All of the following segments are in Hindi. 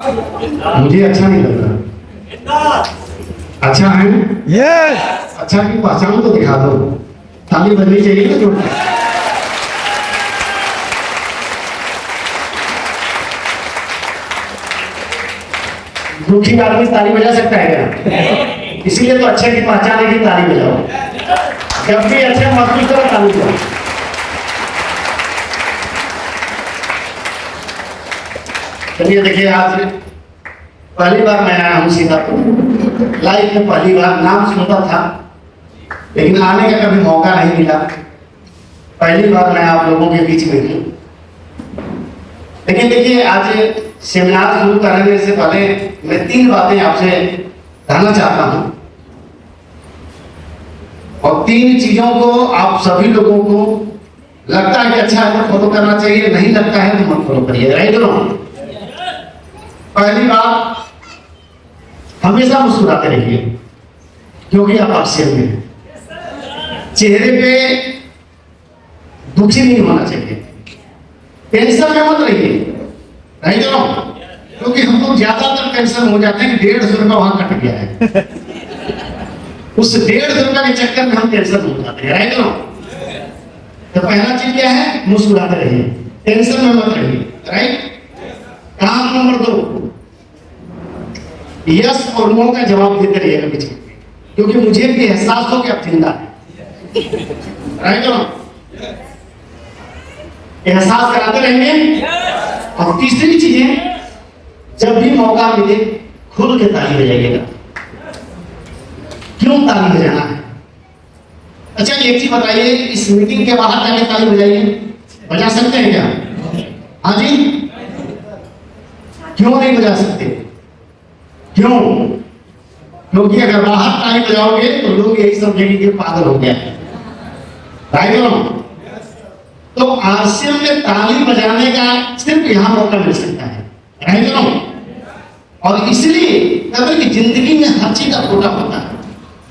मुझे अच्छा नहीं लग रहा। अच्छा है? यस। अच्छा की पहचान तो दिखा दो। ताली बजनी चाहिए ना जोर से। दुखी आदमी ताली बजा सकता है क्या? इसीलिए तो अच्छे की पहचान है कि ताली बजाओ। जब भी अच्छे महसूस करो ताली बजाओ। चलिए देखिए, आज पहली बार मैं आया हूँ सीतापुर। लाइफ में पहली बार, नाम सुनता था लेकिन आने का कभी मौका नहीं मिला। पहली बार मैं आप लोगों के बीच में हूँ। लेकिन देखिए, आज सेमिनार शुरू करने से पहले मैं 3 बातें आपसे कहना चाहता हूँ, और 3 चीजों को आप सभी लोगों को लगता है कि अच्छा है तो फॉलो करना चाहिए, नहीं लगता है तो मत फॉलो करिए। Right no? पहली बात, हमेशा मुस्कुराते रहिए क्योंकि आप ऑक्सीजन में हैं। चेहरे पे दुखी नहीं होना चाहिए, टेंशन में मत रहिए। Right no? क्योंकि हम लोग ज्यादातर टेंशन हो जाते हैं कि 150 रुपया वहां कट गया है। उस 150 रुपया के चक्कर में हम टेंशन हो जाते हैं। Right no? तो पहला चीज क्या है? मुस्कुराते रहिए, टेंशन में मत रहिए। राइट? काम नंबर 2, यस और नो का जवाब देते रहिएगा बीच में, क्योंकि मुझे भी एहसास हो कि आप जिंदा है। Right no? एहसास कराते रहेंगे। और तीसरी चीज है, जब भी मौका मिले खुल के ताली बजाइएगा। क्यों ताली बजाना है? अच्छा एक चीज बताइए, इस मीटिंग के बाहर जाके ताली बजाइए, बजा सकते हैं क्या? हाँ जी? क्यों नहीं बजा सकते? क्यों? क्योंकि अगर बाहर ताली बजाओगे तो लोग यही समझेंगे कि पागल हो गया है। Right no? तो आरसीएम में ताली बजाने का सिर्फ यहां मौका मिल सकता है। Right no? और इसलिए कहते कि जिंदगी में हर चीज का कोटा होता है।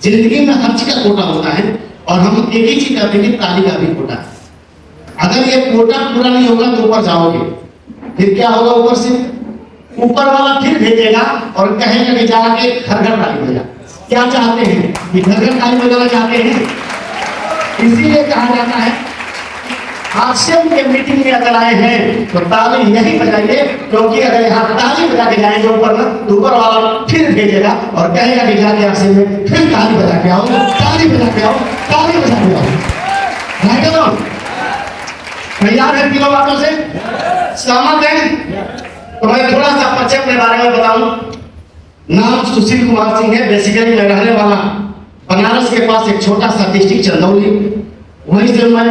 जिंदगी में हर चीज का कोटा होता है, और हम एक ही चीज कहते हैं कि ताली का भी कोटा है। अगर ये कोटा पूरा नहीं होगा तो ऊपर जाओगे, फिर क्या होगा? ऊपर से ऊपर वाला फिर भेजेगा और कहेगा कि जाके घर घर ताली बजा। क्या चाहते हैं? कि घर घर ताली बजाना चाहते हैं। इसीलिए कहा जाता है आरसीएम के मीटिंग में अगर आए हैं तो ताली यही बजाइए, क्योंकि अगर यहाँ ताली बजा के जाएंगे ऊपर ना तो ऊपर वाला फिर भेजेगा और कहेगा कि जाके आरसीएम में फिर ताली बजा के आओ, ताली बजा के आओ, ताली बजा के आओ। Right no? तैयार है तीनों बातों से? सहमत हैं? तो मैं थोड़ा सा परिचय अपने बारे में बताऊं। नाम सुशील कुमार सिंह है। बेसिकली मैं रहने वाला बनारस के पास एक छोटा सा डिस्ट्रिक्ट चंदौली, वहीं से मैं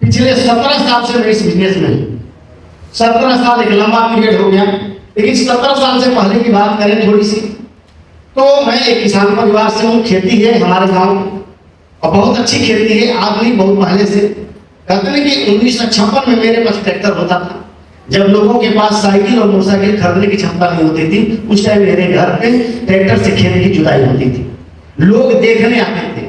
पिछले 17 साल से मैं इस बिजनेस में हूँ। 17 साल एक लंबा पीरियड हो गया, लेकिन 17 साल से पहले की बात करें थोड़ी सी, तो मैं एक किसान परिवार से हूँ। खेती है हमारे गांव और बहुत अच्छी खेती है। आदमी बहुत पहले से कहते हैं कि 1956 में मेरे पास ट्रैक्टर होता था, जब लोगों के पास साइकिल और मोटरसाइकिल खरीदने की क्षमता नहीं होती थी। उस टाइम मेरे घर पे ट्रैक्टर से खेत की जुताई होती थी, लोग देखने आते थे।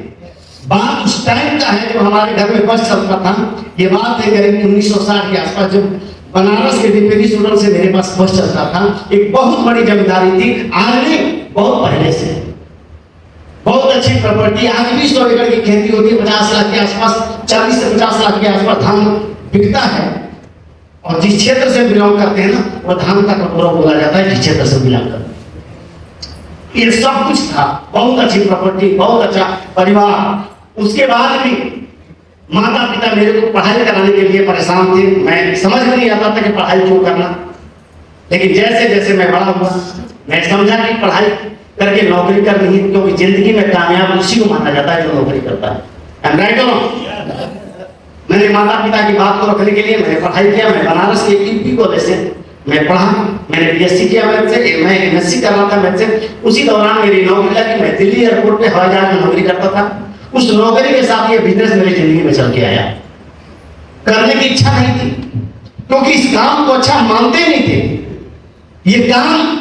बात उस टाइम का है जब हमारे घर में बस चलता था। ये बात है करीब 1960 के आसपास, जब बनारस के डिप्टी स्टूडेंट से मेरे पास बस चलता था। एक बहुत बड़ी जमींदारी थी, आज नहीं बहुत पहले से, बहुत अच्छी प्रॉपर्टी। आज भी 100 एकड़ की खेती होती है, 50 लाख के आसपास, 40 से 50 लाख के आसपास धान बिकता है। और जिस क्षेत्र से बिलोंग करते हैं ना, वो धान का कटोरा बोला जाता है, जिस क्षेत्र से बिलोंग करते हैं। ये सब कुछ था, बहुत अच्छी प्रॉपर्टी, बहुत अच्छा परिवार। उसके बाद भी माता पिता मेरे को पढ़ाई कराने के लिए परेशान थे। मैं समझ में नहीं आता था कि पढ़ाई क्यों करना, लेकिन जैसे जैसे मैं बड़ा हुआ मैं समझा कि पढ़ाई करके नौकरी करनी है, क्योंकि जिंदगी में कामयाब उसी को माना जाता है जो नौकरी करता है। Right no? मैंने माता पिता की बात को रखने के लिए मैंने पढ़ाई किया। मैं बनारस के यूपी कॉलेज से मैं पढ़ा, मैंने बीएससी किया मैथ से, मैं एमएससी कर रहा था मैथ से। उसी दौरान मेरी नौकरी लगी, मैं दिल्ली एयरपोर्ट पे हवाई जहाज में नौकरी करता था। उस नौकरी के साथ ये बिजनेस मेरी जिंदगी में चल के आया। करने की इच्छा नहीं थी, क्योंकि इस काम को अच्छा मानते नहीं थे। ये काम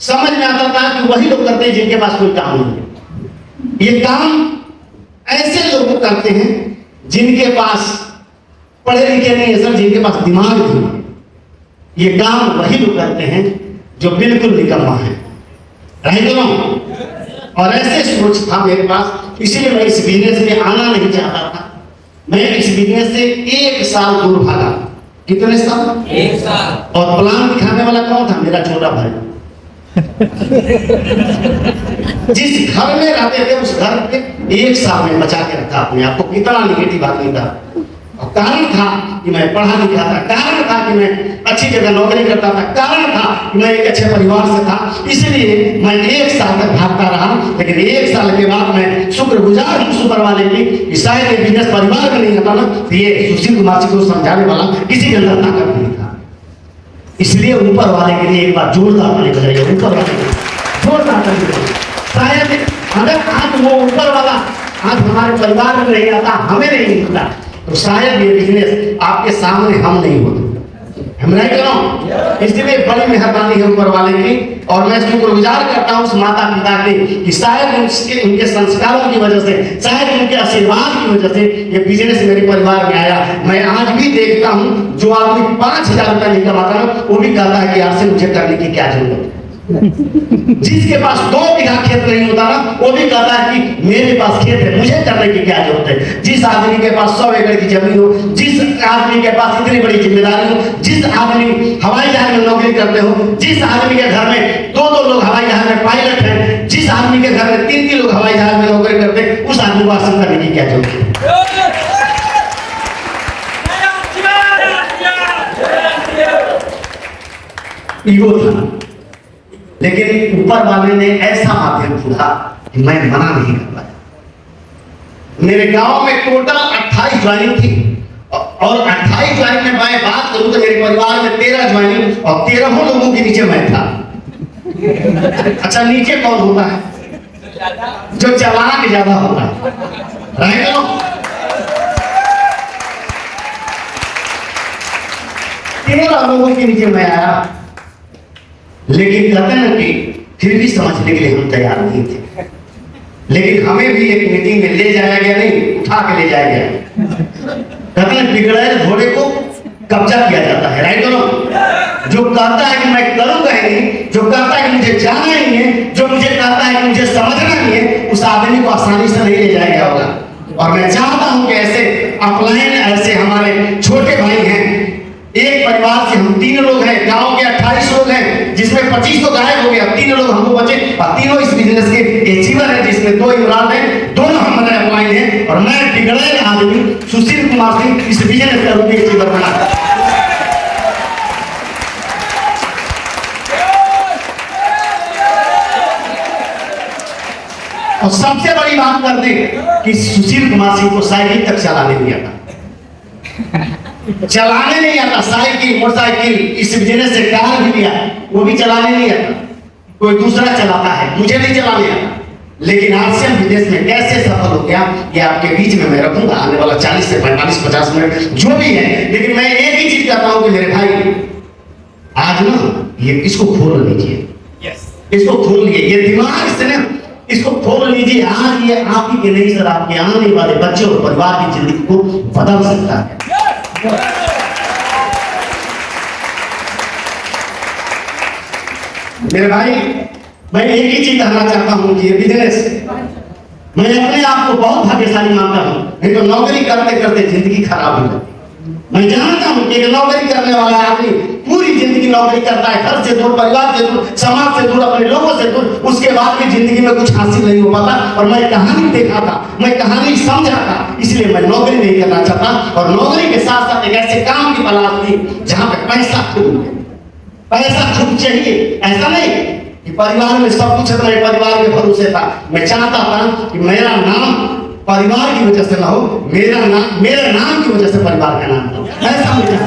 समझ में आता था कि वही लोग करते हैं जिनके पास कोई काम नहीं है। ये काम ऐसे लोग करते हैं जिनके पास पढ़े लिखे नहीं है सर, जिनके पास दिमाग नहीं है। ये काम वही लोग करते हैं जो बिल्कुल निकम्मा है। राइट ना? और ऐसे सोच था मेरे पास, इसलिए मैं इस बिजनेस में आना नहीं चाहता था। मैं इस बिजनेस से 1 साल दूर भागा। कितने साल? 1 साल। और प्लान दिखाने वाला कौन था? मेरा छोटा भाई। जिस घर में रहते थे उस घर पे 1 साल में बचा के रखा अपने आप को। कितना निगेटिव आदमी था। और कारण था कि मैं पढ़ा लिखा था, कारण था कि मैं अच्छी जगह नौकरी करता था, कारण था कि मैं एक अच्छे परिवार से था। इसलिए मैं 1 साल तक भागता रहा। लेकिन 1 साल के बाद मैं शुक्रगुजार हूँ सुपर वाले की कि शायद ये बिजनेस परिवार में नहीं आता ना, तो ये सुशील कुमार जी को समझाने वाला किसी के अंदर ताकत नहीं था। इसलिए ऊपर वाले के लिए एक बार जोरदार ताली बजाइए। ऊपर वाले के लिए जोरदार ताली बजाइए। शायद अगर आज वो ऊपर वाला आज हमारे परिवार में नहीं आता, हमें नहीं मिलता, तो शायद ये बिजनेस आपके सामने हम नहीं होते। हम नहीं कर रहा हूँ। इसलिए बड़ी मेहरबानी है ऊपर वाले की। और मैं शुक्रगुजार करता हूँ उस माता पिता की कि शायद उनके संस्कारों की वजह से, शायद उनके आशीर्वाद की वजह से ये बिजनेस मेरे परिवार में आया। मैं आज भी देखता हूँ जो आदमी 5,000 रुपया नहीं कमाता ना, वो भी कहता है कि यार से मुझे करने की क्या जरूरत है। जिसके पास 2 बीघा खेत नहीं होता ना, वो भी कहता है कि मेरे पास खेत है, मुझे करने की क्या जरूरत है। जिस आदमी के पास 100 एकड़ की जमीन हो, जिस आदमी के पास इतनी बड़ी जिम्मेदारी हो, जिस आदमी हवाई जहाज में नौकरी करते हो, जिस आदमी के घर में 2-2 लोग हवाई जहाज में पायलट हैं, जिस आदमी के घर में 3-3 लोग हवाई जहाज में नौकरी करते हैं, उस आदमी को आसन करने की क्या जरूरत है। ईगो था। लेकिन ऊपर वाले ने ऐसा माध्यम खोला कि मैं मना नहीं कर पाया। मेरे गांव में टोटल 28 ज्वाइनिंग थी और 28 ज्वाइनिंग में मैं बात करूं तो मेरे परिवार में 13 ज्वाइनिंग और 13 लोगों के नीचे मैं था। अच्छा, नीचे कौन होता है? जो चालाक ज्यादा होता है। Right no? 13 लोगों के नीचे मैं आया। लेकिन कहते हैं कि फिर भी समझने के लिए हम तैयार नहीं थे। लेकिन हमें भी एक मीटिंग में ले जाया गया, नहीं उठा के ले जाया गया। कहते हैं बिगड़े घोड़े को कब्जा किया जाता है। Right no? जो कहता है कि मैं करूंगा ही नहीं, जो कहता है कि मुझे जाना ही नहीं है, जो मुझे कहता है कि मुझे समझना नहीं है, उस आदमी को आसानी से नहीं ले जाया गया होगा। और मैं चाहता हूं कि ऐसे अपलाइन, ऐसे हमारे छोटे भाई हैं। एक परिवार से हम 3 लोग हैं, गांव के 28 लोग हैं, जिसमें 25 तो गायब हो गया, 3 लोग हमको बचे और तीनों इस बिजनेस के अचीवर हैं, जिसमें 2 इमरान हैं, दोनों हमारे अपलाइन हैं। और मैं बिगड़े आदमी सुशील कुमार सिंह इस बिजनेस का रूपी अचीवर बना। और सबसे बड़ी बात कर दे कि सुशील कुमार सिंह को साइकिल तक चलाने नहीं आता। चलाने नहीं आता। साइकिल, मोटरसाइकिल, इस बिजनेस से कार भी लिया, वो भी चलाने नहीं आता। कोई दूसरा चलाता है, मुझे नहीं चलाने आता। लेकिन आसियन बिजनेस में कैसे सफल हो गया, ये आपके बीच में मैं रखूंगा आने वाला 40 से 45-50 मिनट जो भी है। लेकिन मैं एक ही चीज कहता हूं कि मेरे भाई आज ना ये इसको खोल लीजिए। इसको खोल लीजिए, ये दिमाग से ना इसको खोल लीजिए। आज ये आप ही के नहीं सर, आपके आने वाले बच्चों और परिवार की जिंदगी को बदल सकता है। मेरे भाई, मैं एक ही चीज कहना चाहता हूं कि ये बिजनेस, मैं अपने आप को बहुत भाग्यशाली मानता हूं। नहीं तो नौकरी करते करते जिंदगी खराब हो जाती। मैं जानता हूं कि नौकरी करने वाला आदमी पूरी जिंदगी नौकरी करता है, घर से दूर, परिवार से दूर, समाज से दूर, अपने लोगों से दूर, उसके बाद भी जिंदगी में कुछ हासिल नहीं हो पाता। और मैं कहानी देखा था, मैं कहानी समझा था, इसलिए मैं नौकरी नहीं करना चाहता। और नौकरी के साथ साथ एक ऐसे काम की तलाश थी जहां पे पैसा खूब चाहिए। ऐसा नहीं कि परिवार में सब कुछ है तो मैं परिवार के भरोसे था। मैं चाहता था कि मेरा नाम परिवार की वजह से ना हो, मेरे नाम की वजह से परिवार का नाम हो। ऐसा मुझे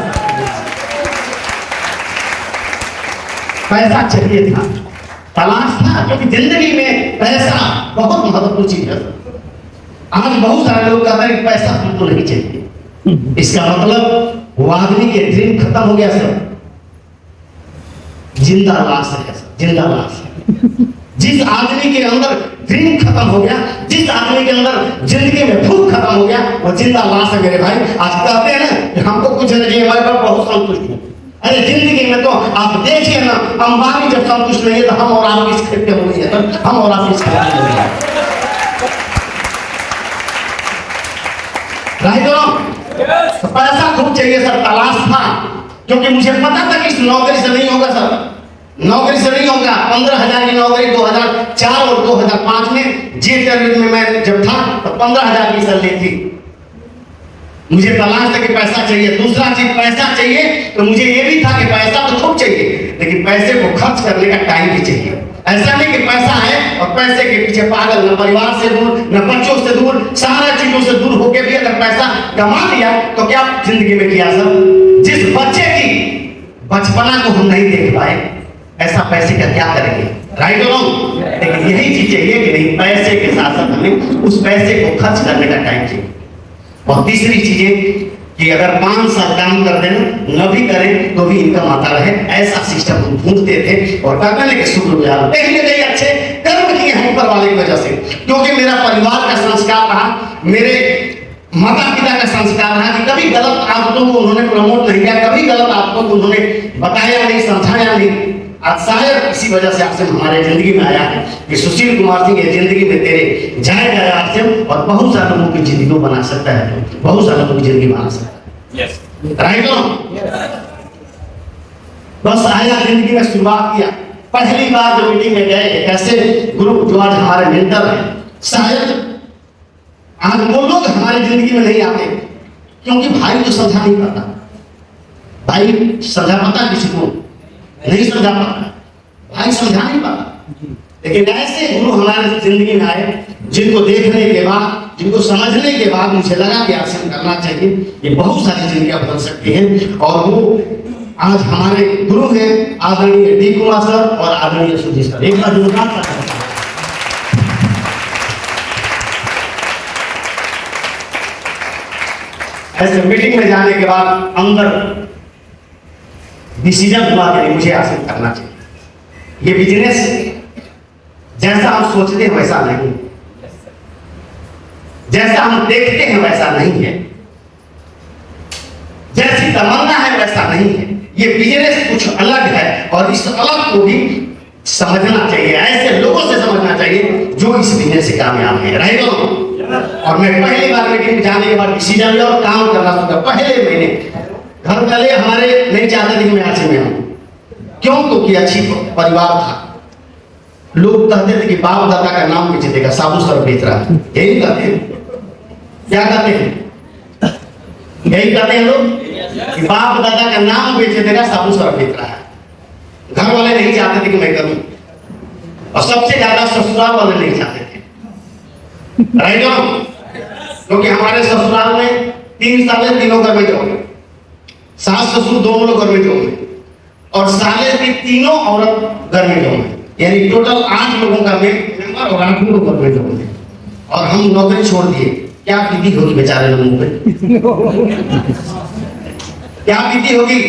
पैसा चाहिए था, तलाश था, क्योंकि जिंदगी में पैसा बहुत महत्वपूर्ण चीज है। आज बहुत सारे लोग कहते हैं कि पैसा हमको नहीं चाहिए। इसका मतलब वो आदमी के ड्रीम खत्म हो गया सर। जिंदा लाश है सर, जिंदा लाश है। जिस आदमी के अंदर ड्रीम खत्म हो गया, जिस आदमी के अंदर जिंदगी में भूख खत्म हो गया, वो जिंदा लाश है मेरे भाई। आज कहते हैं ना कि हमको कुछ नहीं, मैं बहुत संतुष्ट हूँ। अरे जिंदगी में तो आप देखिए ना, अंबानी जब संतुष्ट नहीं है तो हम और आप किस खरीदते हो नहीं है, हम और आप किस खरीदते हो नहीं है। तो पैसा खूब चाहिए सर, तलाश था, क्योंकि मुझे पता था कि इस नौकरी से नहीं होगा सर, नौकरी से नहीं होगा। 15,000 की नौकरी 2004 और 2005 में जे में मैं जब था तो 15,000 की सैलरी थी। मुझे तलाश था कि पैसा चाहिए। दूसरा चीज पैसा चाहिए तो मुझे ये भी था कि पैसा तो खूब चाहिए, लेकिन पैसे को खर्च करने का टाइम भी चाहिए। ऐसा नहीं कि पैसा है और पैसे के पीछे पागल, न परिवार से दूर, न बच्चों से दूर, सारा चीजों से दूर होके भी अगर पैसा कमा लिया तो क्या जिंदगी में किया सर? जिस बच्चे की बचपना को हम नहीं देख पाए, ऐसा पैसे का क्या करेंगे? राइट और रॉन्ग? लेकिन यही चीज चाहिए कि नहीं, पैसे के साथ साथ हमें उस पैसे को खर्च करने का टाइम चाहिए। और तीसरी चीजें कि अगर 5 साल काम कर देना, न भी करें तो भी इनकम आता रहे, ऐसा सिस्टम हम ढूंढते थे। और कहने के शुक्रगुजार देखने गए अच्छे कर्म किए हैं ऊपर वाले की वजह से, क्योंकि मेरा परिवार का संस्कार रहा, मेरे माता पिता का संस्कार रहा कि कभी गलत आदतों को उन्होंने प्रमोट नहीं किया, कभी गलत आदतों को उन्होंने बताया नहीं, समझाया नहीं। आज शायद इसी वजह से आसिम हमारे जिंदगी में आया है कि सुशील कुमार सिंह ये जिंदगी में तेरे जाएगा आसिम, और बहुत सारे लोगों की जिंदगी को बना सकता है, तो बहुत सारे लोगों की जिंदगी बना सकता है। यस, राइट हो? बस आया, जिंदगी में शुरुआत किया। पहली बार जो मीटिंग में गए ऐसे ग्रुप जो आज हमारे मेंटर हैं, शायद आज वो लोग हमारी जिंदगी में नहीं आते, क्योंकि भाई तो समझा नहीं पाता, भाई समझा पाता किसी को नहीं समझा पाता, भाई समझा नहीं पाता। लेकिन ऐसे गुरु हमारे जिंदगी में आए जिनको देखने के बाद, जिनको समझने के बाद मुझे लगा कि आसन करना चाहिए, ये बहुत सारी जिंदगियां बदल सकती हैं। और वो आज हमारे गुरु हैं आदरणीय डी कुमार सर और आदरणीय सुधीर सर। एक बार जोरदार ऐसे मीटिंग में जाने के बाद अंदर डिसीजन हुआ कि मुझे हासिल करना चाहिए। ये बिजनेस जैसा हम सोचते हैं वैसा नहीं, जैसा हम देखते हैं वैसा नहीं है, जैसी तमन्ना है वैसा नहीं है। ये बिजनेस कुछ अलग है और इस अलग को भी समझना चाहिए, ऐसे लोगों से समझना चाहिए जो इस बिजनेस से कामयाब है। राइट? और मैं पहली बार मीटिंग जाने के बाद डिसीजन लिया और काम करना शुरू। पहले महीने घर वाले हमारे नहीं चाहते थे कि मैं अच्छे में हूं, क्यों? क्योंकि अच्छी परिवार था। लोग कहते थे कि बाप दादा का नाम बेच देगा, साबु सर बेच रहा है, यही कहते हैं। क्या कहते हैं? यही कहते हैं लोग कि बाप दादा का नाम बेच देगा, साबु सर बेच रहा है। घर वाले नहीं चाहते थे कि मैं करूं, और सबसे ज्यादा ससुराल वाले नहीं चाहते थे। राइट? क्योंकि हमारे ससुराल में 3 साल तीनों घर में जाओगे, सास ससुर दोनों लोग घर में जाओगे, और साले की तीनों औरत घर में जाओगे, यानी टोटल 8 लोगों का मेंबर और 8 लोग घर में जाओगे। और हम नौकरी छोड़ दिए, क्या बीती होगी बेचारे लोगों पे? क्या बीती होगी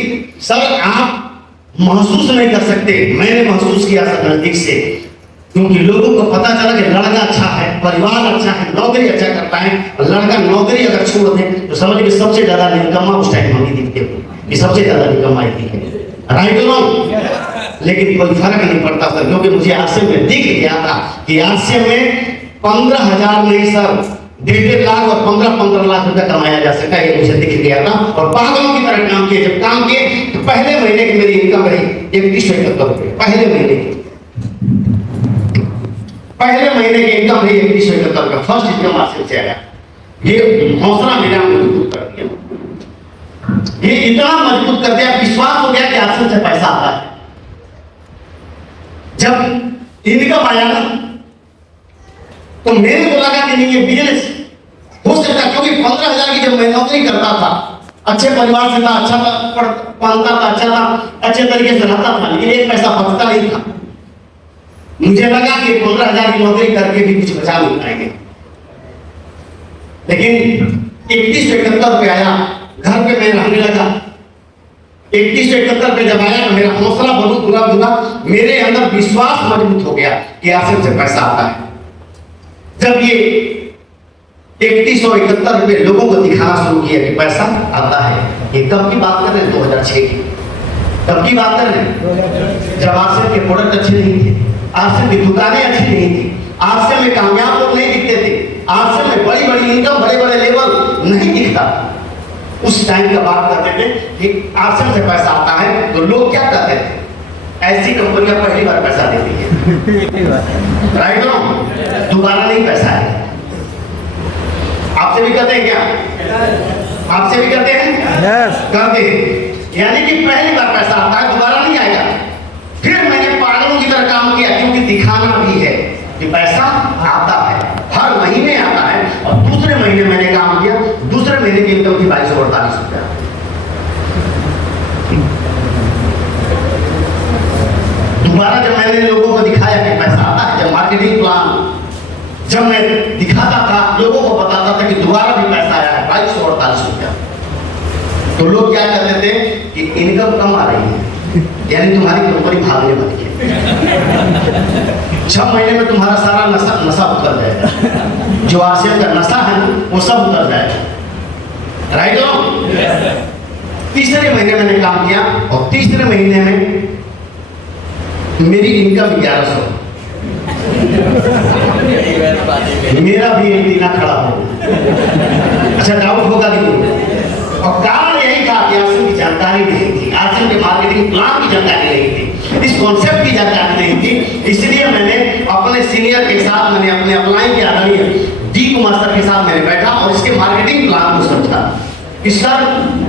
सर? आप महसूस नहीं कर सकते, मैंने महसूस किया सर नजदीक से, क्योंकि लोगों को पता चला कि लड़का अच्छा है, परिवार अच्छा है, नौकरी अच्छा करता है। लड़का नौकरी अगर छोड़ दे तो समझ के सबसे ज्यादा निकम्मा उस टाइम हम ही दिखते हो कि सबसे ज्यादा निकम्मा ही है। राइट और रॉन्ग? लेकिन कोई फर्क नहीं पड़ता सर, क्योंकि मुझे आसिम में दिख गया था कि आसिम में 15,000 नहीं सर 1.5 लाख और 15 लाख रुपया कमाया जा सकता है, ये मुझे दिख गया था। और पागलों की तरह काम किए। जब काम किए तो पहले महीने की मेरी इनकम रही 3171 रुपये। पहले महीने की इनकम रही 3171 का। फर्स्ट इनकम आसिम से आया। ये हौसला मेरा मजबूत कर दिया, ये इतना मजबूत कर दिया, विश्वास हो गया कि आसिम से पैसा आता है। जब इनकम आया ना तो मेरे को लगा कि नहीं ये बिजनेस हो सकता है, क्योंकि 15,000 की जब मैं नौकरी करता था, अच्छे परिवार से था, अच्छा पढ़ता था, अच्छा था, अच्छे तरीके से रहता था, लेकिन एक पैसा बचता नहीं था। मुझे लगा कि 15,000 की नौकरी करके भी कुछ बचा नहीं पाएंगे, लेकिन 3171 रुपये आया, घर पे मैं रहने लगा। 3171 रुपये जब आया तो मेरा हौसला बहुत बुरा, मेरे अंदर विश्वास मजबूत हो गया कि आसिम से पैसा आता है। जब ये 3171 रुपये लोगों को दिखाना शुरू किया कि पैसा आता है, ये कब की बात कर रहे हैं? 2006 की। कब की बात कर रहे हैं? जब आरसीएम के प्रोडक्ट अच्छे नहीं थे, आरसीएम की दुकानें अच्छी नहीं थी, आरसीएम में कामयाब लोग नहीं दिखते थे, आरसीएम में बड़ी बड़ी इनकम, बड़े बड़े लेवल नहीं दिखता। उस टाइम का बात करते थे कि आरसीएम से पैसा आता है, तो लोग क्या करते थे? ऐसी कंपनियां पहली बार पैसा देती है, राइट नो, दोबारा नहीं पैसा है। आपसे भी करते हैं क्या? आपसे भी करते हैं? yes. करते हैं, यानी कि पहली बार पैसा आता है, दोबारा नहीं आएगा। फिर मैंने पागलों की तरह काम किया, क्योंकि दिखाना भी है कि पैसा आता है, हर महीने आता है। और दूसरे महीने मैंने काम किया, दूसरे महीने की इनकम थी 2248 रुपया। दोबारा जब मैंने लोगों को दिखाया कि पैसा आता है, जब मार्केटिंग प्लान जब मैं दिखाता था, लोगों को बताता था कि दोबारा भी पैसा आया है 2248 रुपया, तो लोग क्या कहते थे कि इनकम कम आ रही है, यानी तुम्हारी कंपनी भागने वाली है। 6 महीने में तुम्हारा सारा नशा उतर जाएगा, जो आरसीएम का नशा है वो सब उतर जाएगा, राइट नो। तीसरे महीने मैंने काम किया और तीसरे महीने में मेरी इनकम 1100, मेरा भी एंटीना खड़ा हो। अच्छा, डाउट होगा कि और कारण यही था कि आरसीएम की जानकारी नहीं थी, आरसीएम के मार्केटिंग प्लान की जानकारी नहीं थी, इस कॉन्सेप्ट की जानकारी नहीं थी। इसलिए मैंने अपने सीनियर के साथ, मैंने अपने अपलाइन के आदरणीय डी कुमार सर के साथ मैंने बैठा और इसके मार्केटिंग प्लान को समझा कि सर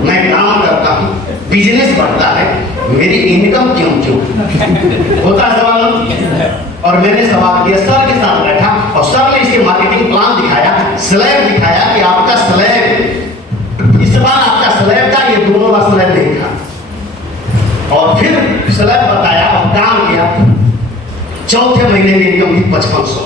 मैं काम करता हूँ, बिजनेस बढ़ता है, मेरी इनकम क्यों होता है सवाल। और मैंने सवाल किया, सर के साथ बैठा और सर ने इसके मार्केटिंग प्लान दिखाया, स्लैब दिखाया कि आपका स्लैब इस बार आपका स्लैब था, ये दोनों बार स्लैब नहीं था। और फिर स्लैब बताया और काम किया। चौथे महीने की इनकम थी 5500।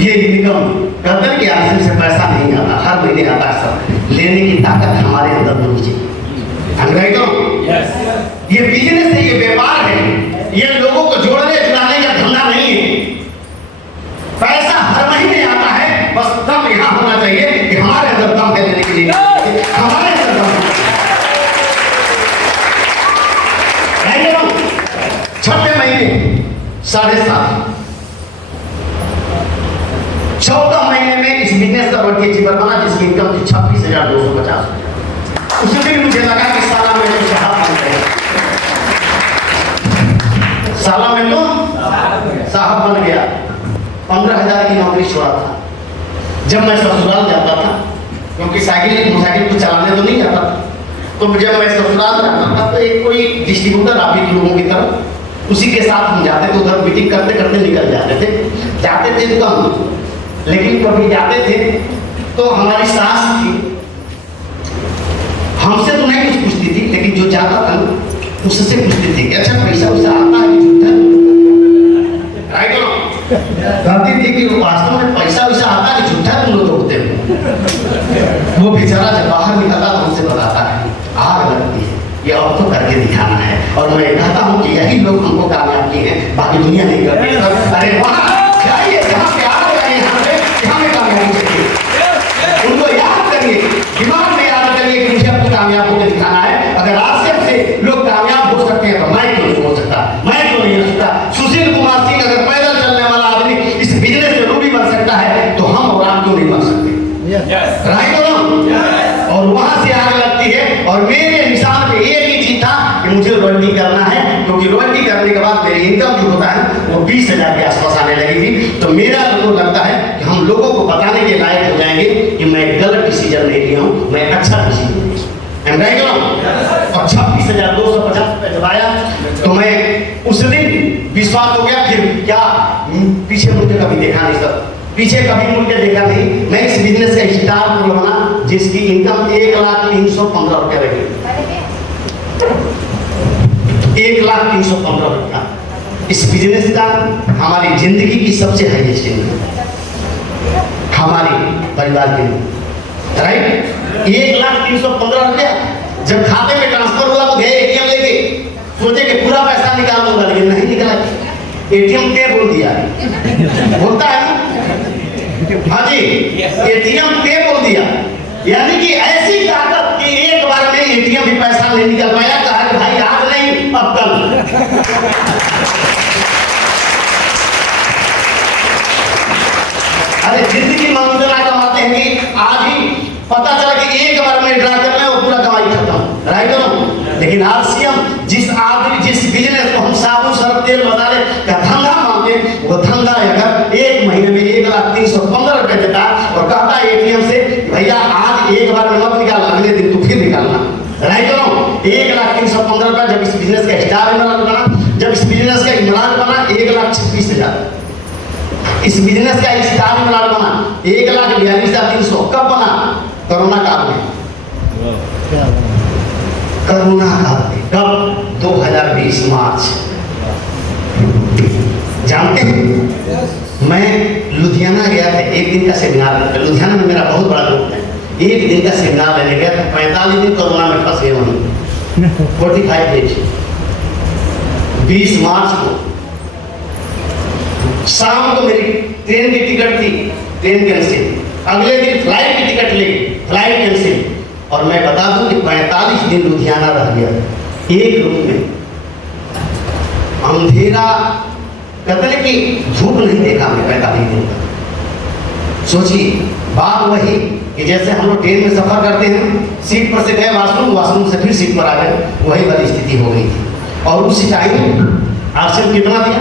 ये इनकम कहते कि आरसीएम से पैसा नहीं आता, हर महीने आता है, सब लेने की ताकत हमारे अंदर होनी चाहिए। ये बिजनेस है, ये व्यापार है, ये लोगों को जोड़ने जुड़ाने का धंधा नहीं है। पैसा हर महीने आता है, बस दम यहाँ होना चाहिए कि हमारे अंदर दम है लेने के लिए, हमारे अंदर दम है। 6 महीने 7.5, 14 महीने में इस बिजनेस का बढ़ती जीवन बना, जिसकी इनकम थी 26,250। उसी दिन मुझे लगा कि साला में तो साहब बन गया, साला में तो साहब बन गया। 15,000 की नौकरी छोड़ा था। जब मैं ससुराल जाता था, क्योंकि मोटरसाइकिल को चलाने तो नहीं जाता था, तो जब मैं ससुराल जाता था तो एक कोई डिस्ट्रीब्यूटर आप ही लोगों की तरफ, उसी के साथ हम जाते थे, उधर मीटिंग करते करते निकल जाते थे तो कम, लेकिन कभी जाते थे तो हमारी सास थी, हमसे तो नहीं कुछ पूछती थी, लेकिन जो जाता था उससे पूछती थी कि अच्छा पैसा वैसा आता है कि झूठा, राइट नो। कहती थी कि वास्तव में पैसा वैसा आता है कि झूठा तुम लोग होते हो। वो बेचारा जब बाहर निकलता तो हमसे बताता है, आग लगती है, ये आपको करके दिखाना है। और मैं कहता हूँ कि यही लोग हमको कामयाब किए हैं, बाकी दुनिया नहीं करती। अरे वहाँ जाइए जहाँ पे आ रहे हैं, यहाँ पे हमें कामयाबी चाहिए, उनको याद करिए, दिमाग में याद करिए कि मुझे आपको कामयाब होकर दिखाना है। अगर आरसीएम से लोग कामयाब हो सकते हैं तो मैं क्यों नहीं हो सकता, मैं क्यों नहीं हो सकता। सुशील कुमार सिंह अगर पैदल चलने वाला आदमी इस बिजनेस में रूबी बन सकता है, तो हम और आप क्यों नहीं बन सकते, राइट हो ना। और वहां से आग लगती है, और मेरे निशान पे एक ही चीज था कि मुझे रॉयल्टी करना है, क्योंकि रॉयल्टी करने के बाद मेरी इनकम जो होता है वो 20,000 के आसपास आने लगी थी। तो मेरा तो लगता है कि हम लोगों को बताने के लायक हो जाएंगे कि मैं गलत डिसीजन नहीं लिया हूँ, मैं अच्छा डिसीजन लिया। और 26,250 रुपये जब आया तो मैं उस दिन विश्वास हो गया। फिर क्या पीछे मुड़ के कभी देखा नहीं, सर पीछे कभी मुड़ के देखा नहीं। मैं इस बिजनेस का स्टार बना जिसकी इनकम 1,315 रुपये रही, 1,315 रुपया। इस बिजनेस का हमारी जिंदगी की सबसे हाईएस्ट इनकम हमारे परिवार के, राइट। 1,315 रुपया जब खाते में ट्रांसफर हुआ तो गए एटीएम लेके, सोचे कि पूरा पैसा निकाल दूंगा, लेकिन नहीं निकला। एटीएम पे बोल दिया, बोलता है ना, हाँ जी, एटीएम पे बोल दिया। यानी कि ऐसी ताकत कि एक बार में एटीएम भी पैसा नहीं निकल पाया, कहा कि भाई आज नहीं अब कल। अरे जिंदगी में इतना कमाते हैं कि आज ही पता चला कि एक बार में ड्रा करना है वो पूरा कमाई खत्म, राइट हो। लेकिन आरसीएम जिस आदमी जिस बिजनेस को हम साबुन सर्फ तेल मसाले का धंधा मानते हैं, वो धंधा अगर एक महीने में 1,315 रुपए देता और कहता एटीएम से भैया आज एक बार में मत निकाल, अगले दिन तो फिर निकालना, राइट हो। 1,315 रुपए जब इस बिजनेस का स्टार इमरान बना, जब इस बिजनेस का इमरान बना 1,36,000, इस बिजनेस का स्टार इमरान बना 1,42,300 कब बना? कोरोना काल में, कोरोना काल में। कब? 2020 मार्च। जानते हैं मैं लुधियाना गया था, एक दिन का सेमिनार, लुधियाना में मेरा बहुत बड़ा ग्रुप है, एक दिन का सेमिनार लेने गया, 45 दिन कोरोना में फंसे वहीं, 45 डेज। 20 मार्च को शाम को मेरी ट्रेन की टिकट थी, ट्रेन कैंसिल, अगले दिन फ्लाइट की टिकट ली, फ्लाइट कैंसिल। और मैं बता दूं कि 45 दिन लुधियाना रह गया, एक रूम में, अंधेरा, कहते हैं कि धूप नहीं देखा मैं 45 दिन तक। सोचिए बात वही कि जैसे हम लोग ट्रेन में सफर करते हैं, सीट पर से गए वाशरूम, वाशरूम से फिर सीट पर आ गए, वही वाली स्थिति हो गई थी। और उस टाइम आरसीएम कितना दिया?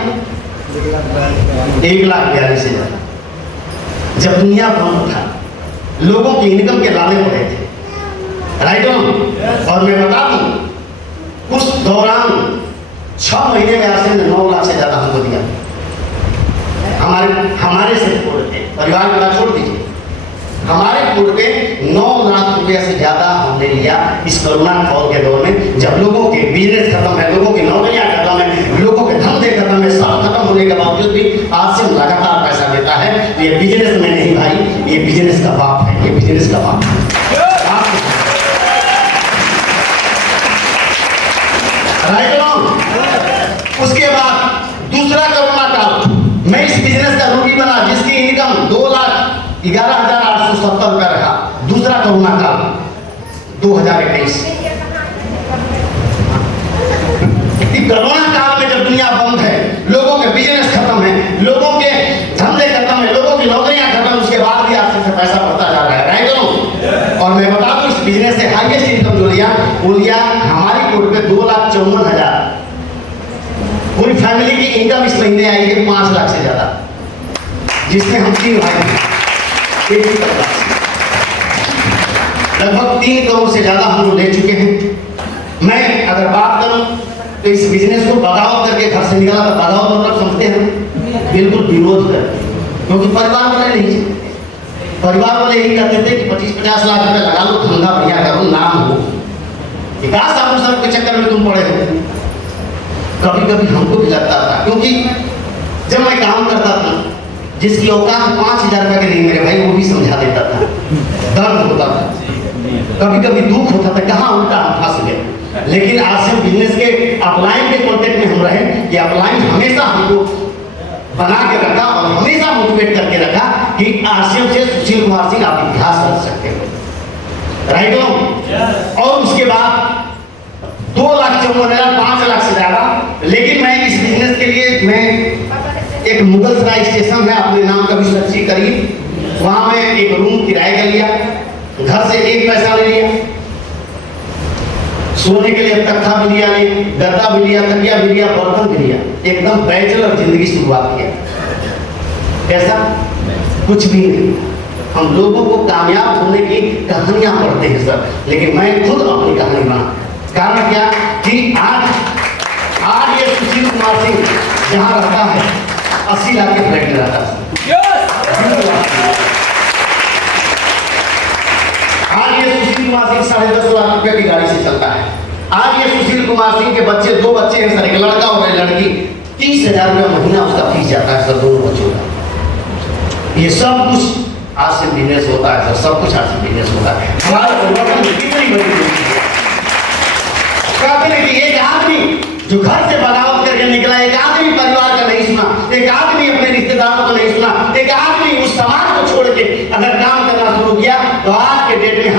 1,42,000। जब दुनिया बंद था, लोगों की इनकम के लाले पड़े थे, राइट हो। और मैं बता दूं उस दौरान 6 महीने में आरसीएम ने 9 लाख से ज्यादा हमको दिया। हमारे से कोड पे, परिवार के बाद छोड़ दीजिए, हमारे कोड पे 9 लाख रुपया से ज्यादा हमने लिया इस कोरोना काल के दौर में, जब लोगों के बिजनेस खत्म है, लोगों की नौकरियां खत्म है, लोगों के धंधे खत्म है, सब खत्म होने के बावजूद भी आरसीएम लगातार पैसा देता है। ये बिजनेस में नहीं भाई, ये बिजनेस का बाप है, ये बिजनेस का बाप है। राइट हो। उसके बाद दूसरा कोरोना काल, मैं इस बिजनेस का रूबी बना जिसकी इनकम 2,11,870 रुपया रहा। दूसरा कोरोना काल 2021। कोरोना काल में जब दुनिया बंद है, लोगों के बिजनेस खत्म है, लोगों के धंधे खत्म है, लोगों की नौकरियां खत्म, उसके बाद भी आपसे पैसा बढ़ता जा रहा है, राइट हो। और मैं बता दूं इस बिजनेस से हाईएस्ट इनकम जो लिया वो लिया हमारी कोड पे 2,54,000। पूरी फैमिली की इनकम इस महीने आई है 5 लाख से ज्यादा, जिसमें हम 3 भाई हैं, एक ही परिवार से लगभग 3 करोड़ से ज्यादा हम लोग ले चुके हैं। मैं अगर बात करूं तो इस बिजनेस को बगावत करके घर से निकला था। बगावत मतलब समझते हैं? बिल्कुल विरोध करते, क्योंकि परिवार वाले नहीं चाहते। परिवार वाले यही कहते थे कि 25-50 लाख रुपए लगा लो, धंधा बढ़िया करो, नाम हो, विकास आभूषण के चक्कर में तुम पड़े हो। कभी कभी हमको भी लगता था, क्योंकि जब मैं काम करता था, जिसकी औकात 5,000 रुपए के नहीं मेरे भाई, वो भी समझा देता था, दर्द होता था, कभी कभी दुख होता था, कहाँ उल्टा हम फंस गए। लेकिन आरसीएम बिजनेस के अपलाइन के कॉन्टेक्ट में हम रहे कि अपलाइन हमेशा हमको बना के रखा और हमेशा मोटिवेट करके रखा कि आरसीएम से सुशील कुमार सिंह आप इतिहास कर सकते हो, राइट हो। और उसके बाद 2,54,000, 5 लाख से ज्यादा। लेकिन मैं इस बिजनेस के लिए मैं एक मुगल सराय स्टेशन है, अपने नाम का भी सर्च करिए, वहां मैं एक रूम किराए का लिया, घर से 1 पैसा नहीं लिया, सोने के लिए तख्ता भी लिया नहीं, गद्दा भी लिया, तकिया भी लिया, बर्तन भी लिया, एकदम बैचलर जिंदगी शुरुआत किया। कैसा? कुछ भी नहीं। हम लोगों को कामयाब होने की कहानियां पढ़ते हैं सर, लेकिन मैं खुद अपनी कहानी बना। कारण क्या कि आज ये सुशील कुमार सिंह जहां रहता है 80 लाख के फ्लैट में रहता है। आज ये सुशील कुमार सिंह 10.5 लाख रुपए की गाड़ी से चलता है। आज ये सुशील कुमार सिंह के बच्चे, 2 बच्चे हैं सर, एक लड़का और एक लड़की, 30,000 रुपया महीना उसका फीस जाता है सर, दोनों बच्चों का। ये सब कुछ आज से बिजनेस होता है सर, सब कुछ आज से बिजनेस होता है। हमारे परिवार में कितनी बड़ी कहते हैं कि एक आदमी जो घर से बगावत करके निकला, एक आदमी परिवार का नहीं सुना, एक आदमी अपने रिश्तेदारों को नहीं सुना, एक आदमी उस समाज को छोड़ के अगर काम करना शुरू किया, तो आज के डेट में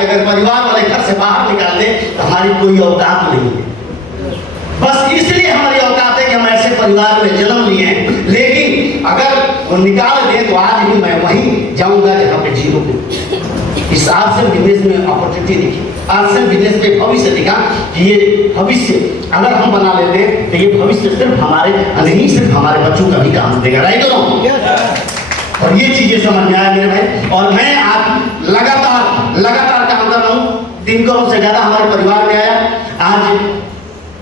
कि अगर परिवार वाले घर से बाहर निकाल दे तो हमारी कोई औकात नहीं है। बस इसलिए हमारी औकात है कि हम ऐसे परिवार में जन्म लिए हैं, लेकिन अगर वो निकाल दे तो आज भी मैं वहीं जाऊंगा जहाँ पे जीरो को। इस आर्ट्स एंड बिजनेस में अपॉर्चुनिटी दिखी, आर्ट्स एंड बिजनेस में भविष्य दिखा कि ये भविष्य अगर हम बना लेते हैं तो ये भविष्य सिर्फ हमारे नहीं, सिर्फ हमारे बच्चों का भी काम देगा। राइट और और ये चीजें समझ में आया मेरे भाई। और मैं आज लगातार काम कर रहा हूँ। 3 करोड़ से ज्यादा हमारे परिवार में आया। आज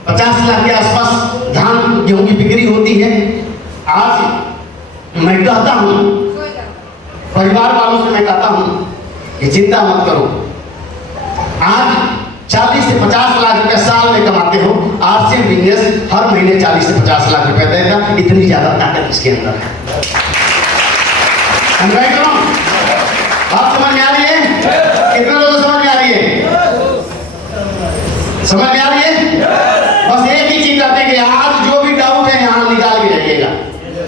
50 लाख के आसपास धान गेहूं की बिक्री होती है। आज मैं कहता हूं परिवार वालों से, मैं कहता हूं कि चिंता मत करो। आज 40 से 50 लाख रुपए साल में कमाते हो, आज से बिजनेस हर महीने 40 से 50 लाख रुपए देगा। इतनी ज्यादा ताकत इसके अंदर है। बात समझ में आ रही है? कितने लोगों समझ में आ रही है? समझ में आ रही है? बस एक ही चीज करते हैं कि आज जो भी डाउट है यहाँ निकाल के जाइएगा।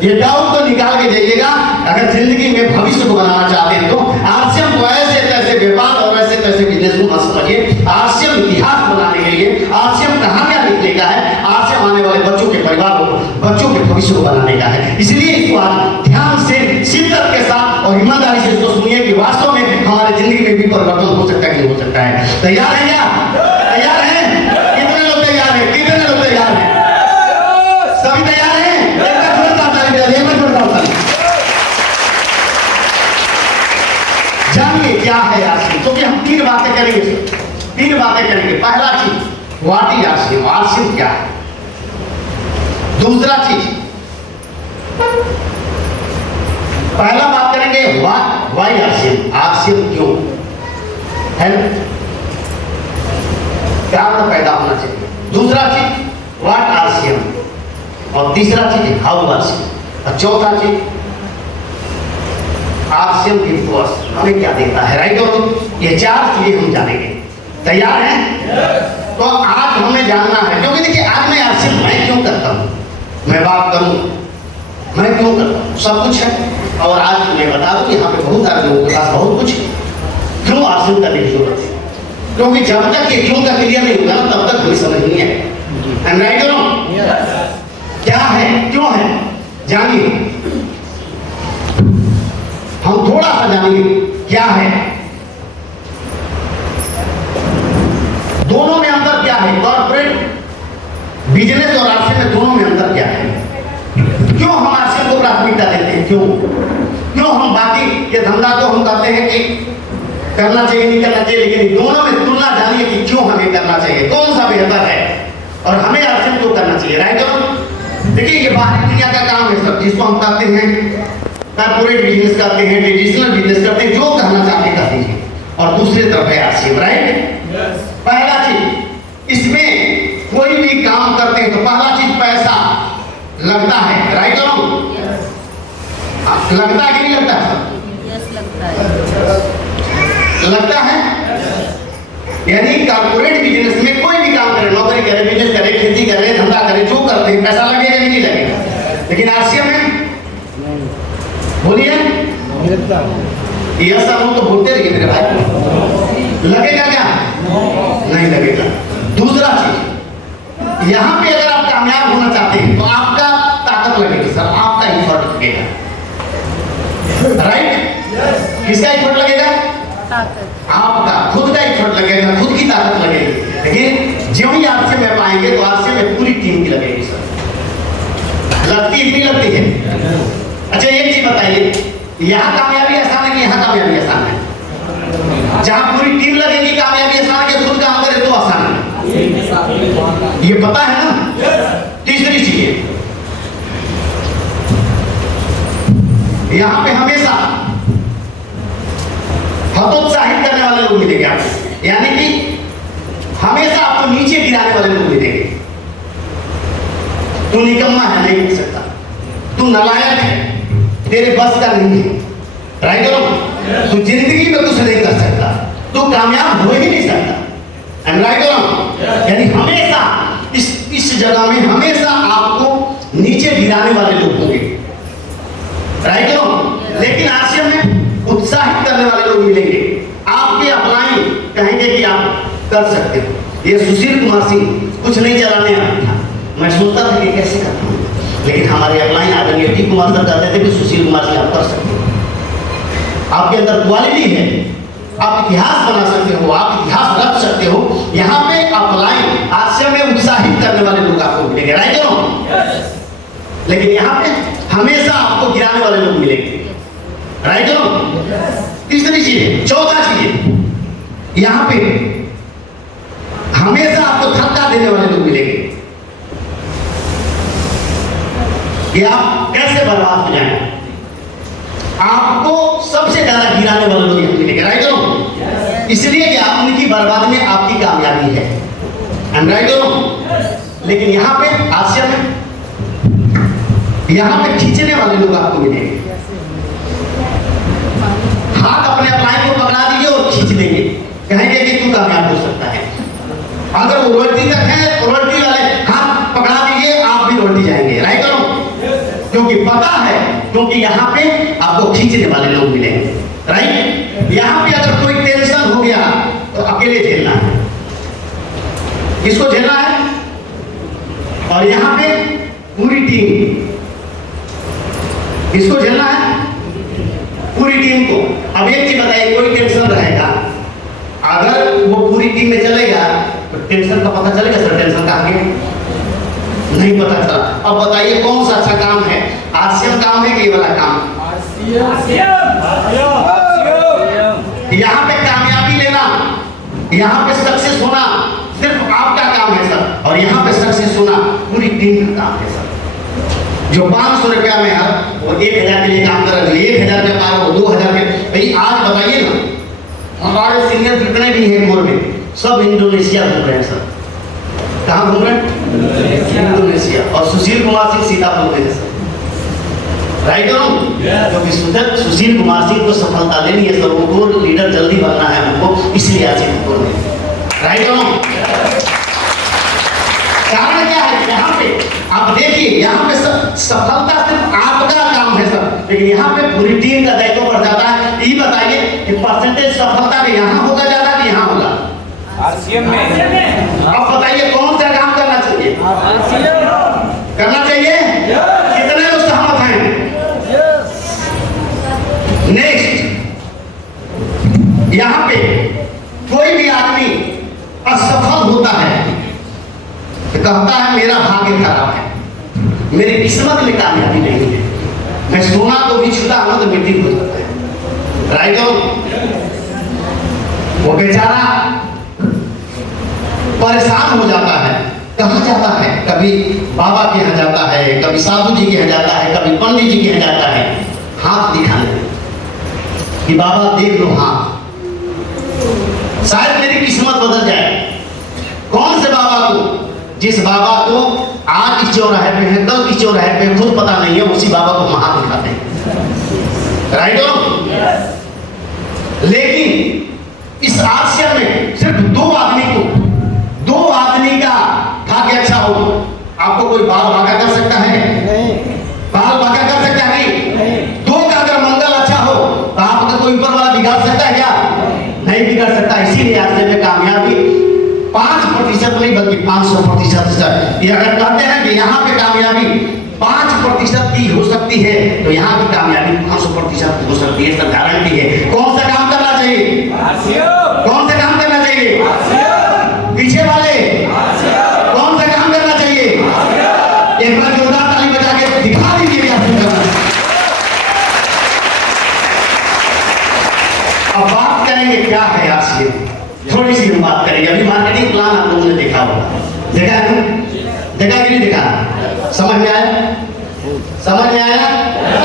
ये डाउट तो निकाल के जाइएगा। अगर जिंदगी में भविष्य को बनाना चाहते हैं तो आरसीएम को ऐसे तैसे व्यापार और ऐसे तैसे बिजनेस को मत समझिए। आरसीएम इतिहास बनाने के लिए, आरसीएम कहानियां लिखने का है, आरसीएम आने वाले बच्चों के परिवार को, बच्चों के भविष्य को बनाने का है। इसलिए इसको आज ध्यान से, शिद्दत के साथ और ईमानदारी से इसको सुनिए कि वास्तव में हमारे जिंदगी में भी परिवर्तन हो सकता है कि हो सकता है। तैयार है क्या? तैयार है? कितने लोग तैयार है? कितने लोग तैयार है? सभी तैयार हैं? जानिए क्या है आरसीएम। तो हम 3 बातें करेंगे, 3 बातें करेंगे। पहला चीज व्हाट इज आरसीएम, आरसीएम क्या है। दूसरा चीज, पहला बात करेंगे व्हाई आरसीएम, आरसीएम क्यों है, क्या पैदा होना चाहिए। दूसरा चीज व्हाट आरसीएम, और तीसरा चीज हाउ आरसीएम, और चौथा चीज आरसीएम गिव टू अस, हमें क्या देता है। राइट और ये 4 चीजें हम जानेंगे। तैयार हैं? तो आज हमें जानना है, क्योंकि देखिए आज मैं आरसीएम मैं क्यों करता हूं, मैं बात करूं मैं क्यों करता हूं, सब कुछ है। और आज मैं बता दूं यहाँ पे बहुत सारे लोगों के पास बहुत कुछ है। क्यों आरसीएम करने की जरूरत है, क्योंकि जब तक ये क्यों का क्लियर नहीं होगा ना तब तक हमें समझ नहीं है। राइट और क्या है, क्यों है, जानिए। हम थोड़ा सा जानिए क्या है, दोनों में अंतर क्या है, कॉर्पोरेट बिजनेस और आरसीएम में दोनों में अंतर क्या है। क्यों हम आरसीएम को प्राथमिकता देते हैं, क्यों हम बाकी ये धंधा तो हम कहते हैं कि करना चाहिए नहीं करना चाहिए, लेकिन दोनों में तुलना जानिए कि क्यों हमें करना चाहिए, कौन सा बेहतर है और हमें आरसीएम क्यों करना चाहिए। राइट और देखिए ये बाहरी दुनिया का काम है सब, जिसको हम कहते हैं कॉर्पोरेट बिजनेस करते हैं, ट्रेडिशनल बिजनेस करते हैं, जो कहना चाहते कर दीजिए। और दूसरी तरफ है आरसीएम। राइट, पहला चीज इसमें कोई भी काम करते हैं तो पहला चीज पैसा लगता है। राइट और लगता है कि नहीं लगता है? लगता है। यानी कॉर्पोरेट बिजनेस में कोई भी काम करे, नौकरी करे, बिजनेस करे, खेती करे, धंधा करे, जो करते हैं पैसा लगेगा कि नहीं लगेगा। लेकिन आरसीएम में बोलिए यस और नो तो बोलते रहिए मेरे भाई, लगेगा क्या? नहीं लगेगा। दूसरा चीज, यहां पे अगर आप कामयाब होना चाहते हैं तो आपका ताकत लगेगी सर, आपका एफर्ट लगेगा। राइट, किसका एफर्ट लगेगा? आपका खुद का एफर्ट लगेगा, खुद की ताकत लगेगी। लेकिन जो ही आपसे में पाएंगे तो आपसे में पूरी टीम की लगेगी सर। लगती इतनी लगती है। अच्छा एक चीज बताइए, यहाँ कामयाबी आसान है कि यहाँ कामयाबी आसान है? जहाँ पूरी टीम लगेगी कामयाबी आसान है कि खुद काम करे तो आसान है, ये पता है ना। तीसरी चीज यहाँ पे हमेशा हतोत्साहित करने वाले लोग मिलेंगे आपको, यानी कि हमेशा आपको नीचे गिराने वाले लोग मिलेंगे। तू निकम्मा है, नहीं मिल सकता, तू नालायक है, तेरे बस का नहीं है। राइट और तू जिंदगी में कुछ नहीं कर सकता, तू कामयाब हो ही नहीं सकता। राइट और यानी हमेशा इस जगह में हमेशा आपको नीचे गिराने वाले लोग होंगे। राइट और लेकिन आरसीएम में उत्साहित करने वाले लोग मिलेंगे, आपके अपलाइन कर सकते हो। ये सुशील कुमार सिंह कुछ नहीं चलाने आता था, मैं सोचता था कि कैसे करता हूँ, लेकिन हमारे अपलाइन आदरणीय टी कुमार सर कहते थे कि सुशील कुमार सिंह आप कर सकते हो, आपके अंदर क्वालिटी है, आप इतिहास बना सकते हो, आप इतिहास रख सकते हो। यहाँ पे अपलाइन हास्य में उत्साहित करने वाले लोग आपको मिलेंगे, राइट नो? लेकिन यहाँ पे हमेशा आपको गिराने वाले लोग मिलेंगे, राइट नो? तीसरी चीज, चौथा चीज, यहाँ पे हमेशा आपको धक्का देने वाले लोग मिलेंगे कि आप कैसे बर्बाद हो जाएं। आपको सबसे ज्यादा गिराने वाले लोग यहाँ मिलेंगे, राइट नो? इसलिए कि आप उनकी बर्बादी में आपकी कामयाबी है, राइट नो? लेकिन यहाँ पे हास्य में यहाँ पे खींचने वाले लोग आपको मिलेंगे। हाथ अपने अपलाइन को पकड़ा दीजिए और खींच देंगे, कहेंगे कि तू कामयाब हो सकता है। अगर वो रोटी तक है, रोटी वाले हाथ पकड़ा दीजिए, आप भी रोटी जाएंगे, राइट नो? क्योंकि पता है, क्योंकि यहाँ पे आपको खींचने वाले लोग मिलेंगे, राइट? यहाँ पे अगर कोई टेंशन हो गया तो अकेले झेलना है, किसको झेलना है? और यहाँ पे पूरी टीम, किसको झेलना है? पूरी टीम को। अब एक चीज बताइए, कोई टेंशन रहेगा, अगर वो पूरी टीम में चलेगा तो टेंशन का पता चलेगा सर, टेंशन का आगे नहीं पता चला। अब बताइए कौन सा अच्छा काम है, आसियम काम है कि ये वाला काम? यहाँ पे कामयाबी लेना, यहाँ पे सक्सेस होना सिर्फ आपका काम है सर, और यहाँ पे सक्सेस होना पूरी टीम का काम है सर। जो 500 रुपया में है वो 1000 के लिए काम कर रहा है, जो 1000 का काम वो 2000 के। भाई आज बताइए ना, हमारे सीनियर जितने भी हैं कोर में सब इंडोनेशिया घूम रहे हैं सर। कहाँ घूम रहे हैं? इंडोनेशिया। और सुशील कुमार सिंह सीतापुर में है सर, राइट नो? क्योंकि सुशील कुमार सिंह को सफलता लेनी है सर, उनको लीडर जल्दी बनना है हमको, इसलिए आज सीतापुर में, राइट नो? कारण क्या है? यहाँ पे आप देखिए, यहाँ पे सफलता सिर्फ आपका काम है सर, लेकिन यहाँ पे पूरी टीम का दायित्व बढ़ जाता है। ये बताइए कि परसेंटेज सफलता में यहाँ होगा ज्यादा कि यहाँ होगा? आरसीएम में। अब बताइए कौन सा काम करना चाहिए? करना चाहिए? कितने लोग सहमत हैं? नेक्स्ट, यहाँ पे कोई भी आदमी असफल होता है तो कहता है मेरा भाग्य खराब है, मेरी किस्मत में कामयाबी नहीं है, मैं सोना तो भी छूता हूं तो मिट्टी हो जाता है, राइट हो? वो बेचारा परेशान हो जाता है, कहाँ जाता है? कभी बाबा के यहाँ जाता है, कभी साधु जी के यहाँ जाता है, कभी पंडित जी के यहाँ जाता है, हाथ दिखाने कि बाबा देख लो हाथ, शायद मेरी किस्मत बदल जाए। कौन से बाबा को? जिस बाबा को आज इस चौराहे पे है, कल इस चौराहे पे खुद पता नहीं है, उसी बाबा को हाथ दिखाते हैं, राइट हो? लेकिन इस आसिया में सिर्फ दो आदमी का भाग्य अच्छा हो। आपको कोई बाल बांका कर सकता है? बाल बांका कर सकता है? नहीं। दो का अगर मंगल अच्छा हो तो आपका कोई ऊपर वाला बिगाड़ सकता है क्या? नहीं बिगाड़ सकता। इसीलिए आसिया में कामयाबी 5% नहीं बल्कि 500%। ये अगर कहते हैं कि यहाँ पे कामयाबी 5% की हो सकती है तो यहाँ की कामयाबी 500% हो सकती है, इसका गारंटी है। कौन सा काम करना चाहिए? कौन सा काम करना चाहिए? पीछे वाले कौन सा काम करना चाहिए? एक बार जोरदार ताली बजा के दिखा दीजिए। अब बात करेंगे क्या है आसिया, थोड़ी सी हम बात करेंगे। अभी मार्केटिंग प्लान आप लोगों ने देखा होगा, देखा है? देखा कि नहीं देखा? समझ में आया? समझ में आया?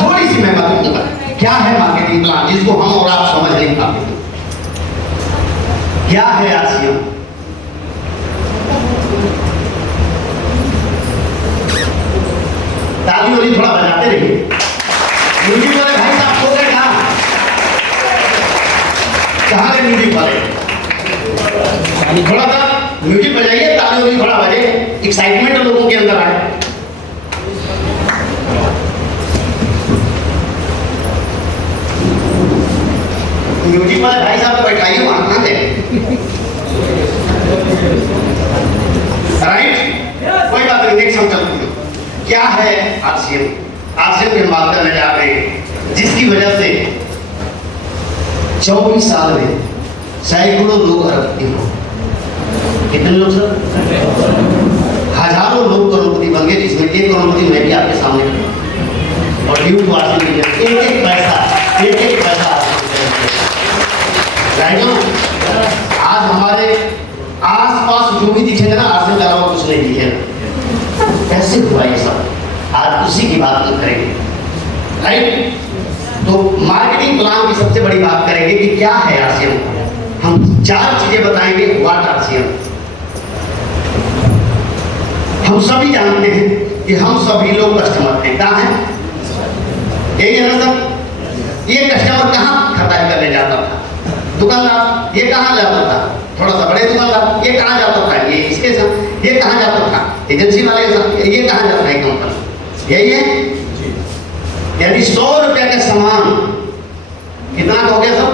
थोड़ी सी मैं बात करूंगा क्या है मार्केटिंग प्लान, जिसको हम और आप समझ नहीं पाते। क्या है आसिया? ताली वाली थोड़ा बजाते रहिए। म्यूजिक वाले भाई साहब सो गए कहाँ गए म्यूजिक वाले? थोड़ा सा म्यूजिक बजाइए, ताली वाली थोड़ा बजे, एक्साइटमेंट लोगों के अंदर आए। म्यूजिक वाले भाई साहब बैठाइए वहां, कहाँ गए? राइट, कोई बात नहीं, नेक्स्ट हम चलते हैं। क्या है आरसीएम? आरसीएम की बात करने जा रहे हैं, जिसकी वजह से 24 साल में सैकड़ों लोग अरबपति हो। कितने लोग सर? हजारों लोग करोड़पति बन गए, जिसमें एक करोड़पति मैं भी आपके सामने हूं। और ड्यू टू आरसीएम एक एक पैसा राइट ना। आज हमारे आसपास जो भी दिखेगा ना, आरसीएम के अलावा कुछ नहीं दिखेगा। कैसे हुआ ये सब? आज उसी की बात करेंगे, राइट। तो मार्केटिंग प्लान की सबसे बड़ी बात करेंगे कि क्या है आरसीएम। हम 4 चीजें बताएंगे। What RCM? हम सभी जानते हैं कि हम सभी लोग कस्टमर हैं। कहाँ हैं? यही है ना सर? ये कस्टमर कहाँ खरीदारी करने जाता था? दुकानदार। ये कहाँ जाता था? थोड़ा सा बड़े दुकानदार। ये कहाँ जाता था? ये इसके साथ। ये कहाँ जाता था? एजेंसी वाले के साथ। ये कहाँ जाता है? कंपनी। यही है। यानी 100 रुपए का सामान कितना का हो गया सब?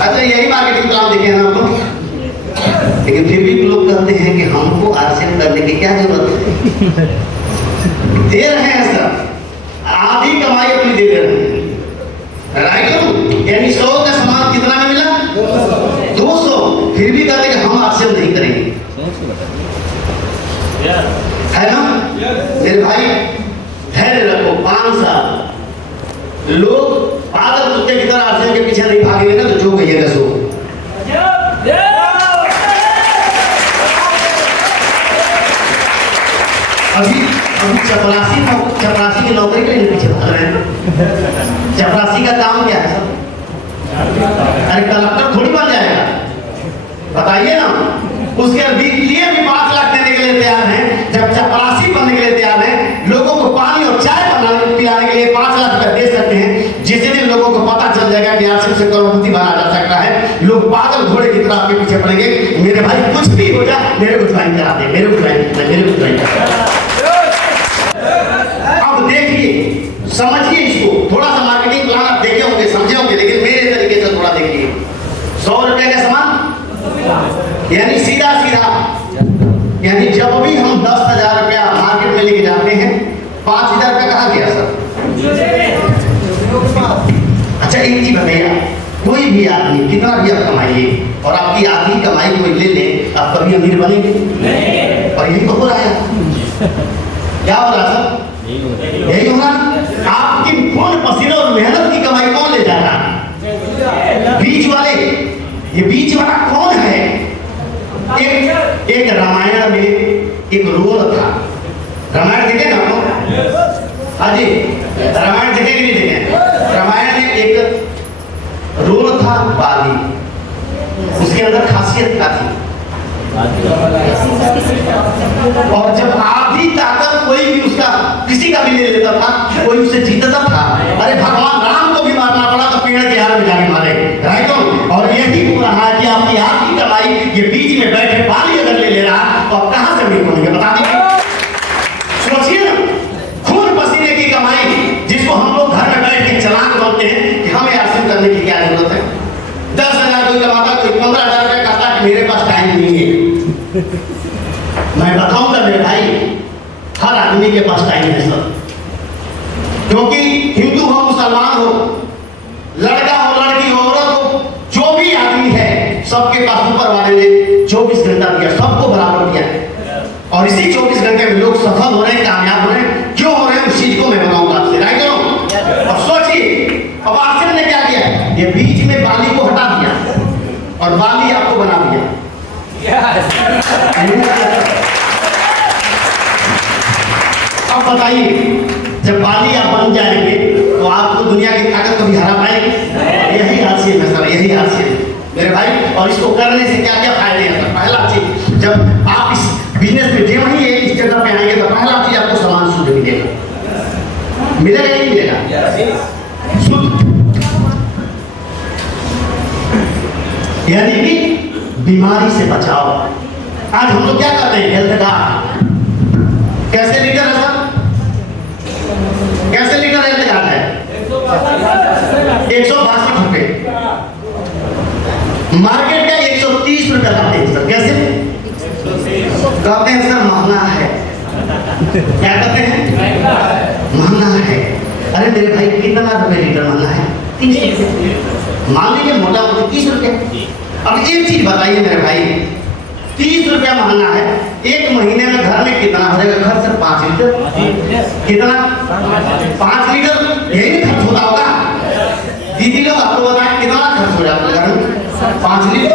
अच्छा, यही मार्केटिंग प्लान देखे हैं ना हम लोग। लेकिन फिर भी लोग कहते हैं कि हमको आरसीएम करने की क्या जरूरत है? दे रहे हैं सर, आधी कमाई अपनी दे रहे हैं, राइट। यानी 100 का सामान कितना में मिला? 200। फिर भी कहते हैं कि हम आरसीएम नहीं करेंगे, है ना मेरे भाई? धैर्य रखो। 5 साल लोग पागल कुत्ते की तरह आरसीएम के पीछे नहीं भागेंगे ना, तो जो कहिएगा सो। अभी चपरासी की नौकरी के लिए पीछे भाग रहे हैं। चपरासी का काम क्या है सर? अरे कलेक्टर थोड़ी बन जाएगा, बताइए ना। उसके लिए भी 5 लाख देने के लिए तैयार हैं। जब चपरासी बनने के लिए तैयार हैं, लोगों को पानी और चाय पिलाने के लिए 5 लाख रुपया दे सकते हैं। जिस दिन लोगों को पता चल जाएगा कि आरसीएम से करोड़पति बना जा सकता है, लोग पागल घोड़े की तरह आपके पीछे पड़ेंगे। मेरे भाई कुछ भी हो जाए, मेरे को ज्वाइन करा दे, मेरे को ज्वाइन करा दे। अब देखिए, समझिए इसको। थोड़ा सा मार्केटिंग प्लान आप देखे होंगे, समझे होंगे, लेकिन मेरे तरीके से थोड़ा देखिए। 100 रुपए का सामान यानी सीधा यानी जब भी हम 10,000 रुपया मार्केट में लेके जाते हैं, 5,000 रुपया कहाँ गया सर? अच्छा, एक चीज बताइए, कोई भी आदमी कितना भी आप कमाइए और आपकी आधी कमाई कोई ले ले, आप कभी अमीर बनेंगे? और यही तो हो रहा है। क्या हो रहा सर? यही हो रहा। आपकी खून पसीने और मेहनत की कमाई कौन ले जा रहा? बीच वाले। ये बीच वाला कौन है? एक रामायण में एक रोल था। रामायण देखे ना आप लोग? हाँ जी, रामायण देखे कि नहीं देखे? रामायण में एक रोल था, बाली। उसके अंदर खासियत क्या थी? और जब आधी ताकत कोई भी उसका किसी का भी ले लेता था, कोई उसे जीतता था। अरे भगवान राम को भी मारना पड़ा तो पेड़ के आड़ में जाके मारे, राइट। और यही हो रहा है कि आपकी आधी कमाई ये बीच में बैठे बाली अगर ले रहा, तो आप कहां से अमीर बनेंगे? बता दीजिए, सोचिए ना। खून पसीने की कमाई, जिसको हम लोग घर में बैठ के चालाक बोलते हैं कि हमें आरसीएम करने की क्या जरूरत है? 10,000 कोई कमाता, कोई 15,000 रुपया कहता कि मेरे पास टाइम नहीं है। मैं बताऊंगा मेरे भाई, हर आदमी के पास टाइम है सर। क्योंकि हिंदू हो, मुसलमान हो, लड़का हो, लड़की हो, औरत हो, जो भी आदमी है, सबके पास ऊपर वाले ने 24 घंटा दिया, सबको बराबर दिया। और इसी 24 घंटे में लोग सफल हो रहे हैं, कामयाब हो रहे हैं। क्यों हो रहे हैं उस चीज को मैं बताऊंगा आपसे, राइट। और सोचिए, अब आरसीएम ने क्या किया? ये बीच में बाली को हटा दिया और बाली आपको बना दिया। अब बताइए, जब बाली आप बन जाएंगे तो आपको दुनिया की ताकत कभी हरा पाएगी? यही आरसीएम है सर, यही आरसीएम मेरे भाई। और इसको करने से क्या क्या फायदे हैं सर? पहला चीज, जब आप इस बिजनेस में जब ही इस जगह पे आएंगे तो पहला चीज आपको सामान शुद्ध मिलेगा। मिलेगा नहीं मिलेगा? शुद्ध, यानी कि बीमारी से बचाओ। आज हम लोग क्या करते हैं? हेल्थ कार्ड कैसे लीटर है सर? कैसे लीटर हेल्थ कार्ड है? 162 रुपए। मार्केट का 130 रुपए लगाते हैं सर। कैसे कहते हैं सर? महंगा है। क्या कहते हैं? महंगा है। अरे मेरे भाई कितना रुपए लीटर महंगा है? 30 रुपये। मान लीजिए मोटा मोटी 30 रुपये। अब एक चीज बताइए मेरे भाई, 30 रुपया महंगा है, एक महीने में घर में कितना हो जाएगा खर्च? 5 लीटर। कितना? 5 लीटर यही खर्च होता होगा। दीदी लोग आपको बताएं कितना खर्च हो जाता है घर में? 5 लीटर,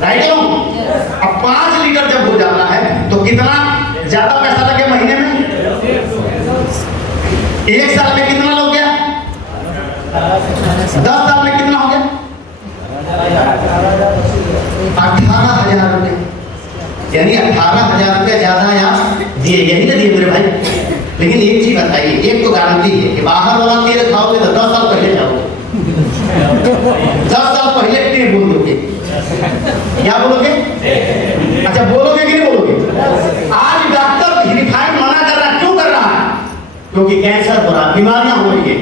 राइट है? अब 5 लीटर जब हो जाता है तो कितना ज्यादा पैसा लगे महीने में? 1 साल में कितना हो गया? 10 साल में कितना हो गया? 18,000 रुपये। यानी 18,000 रुपये ज्यादा या दिए, यही ना दिए मेरे भाई। लेकिन एक चीज बताइए, एक तो गारंटी है कि बाहर वाला तेल खाओगे तो 10 साल पहले जाओगे। 10 साल पहले टेढ़ बोल दोगे। क्या बोलोगे? अच्छा बोलोगे कि नहीं बोलोगे? आज डॉक्टर रिफाइंड मना कर रहा है। क्यों कर रहा है? क्योंकि कैंसर हो रहा है, बीमारियां हो रही है,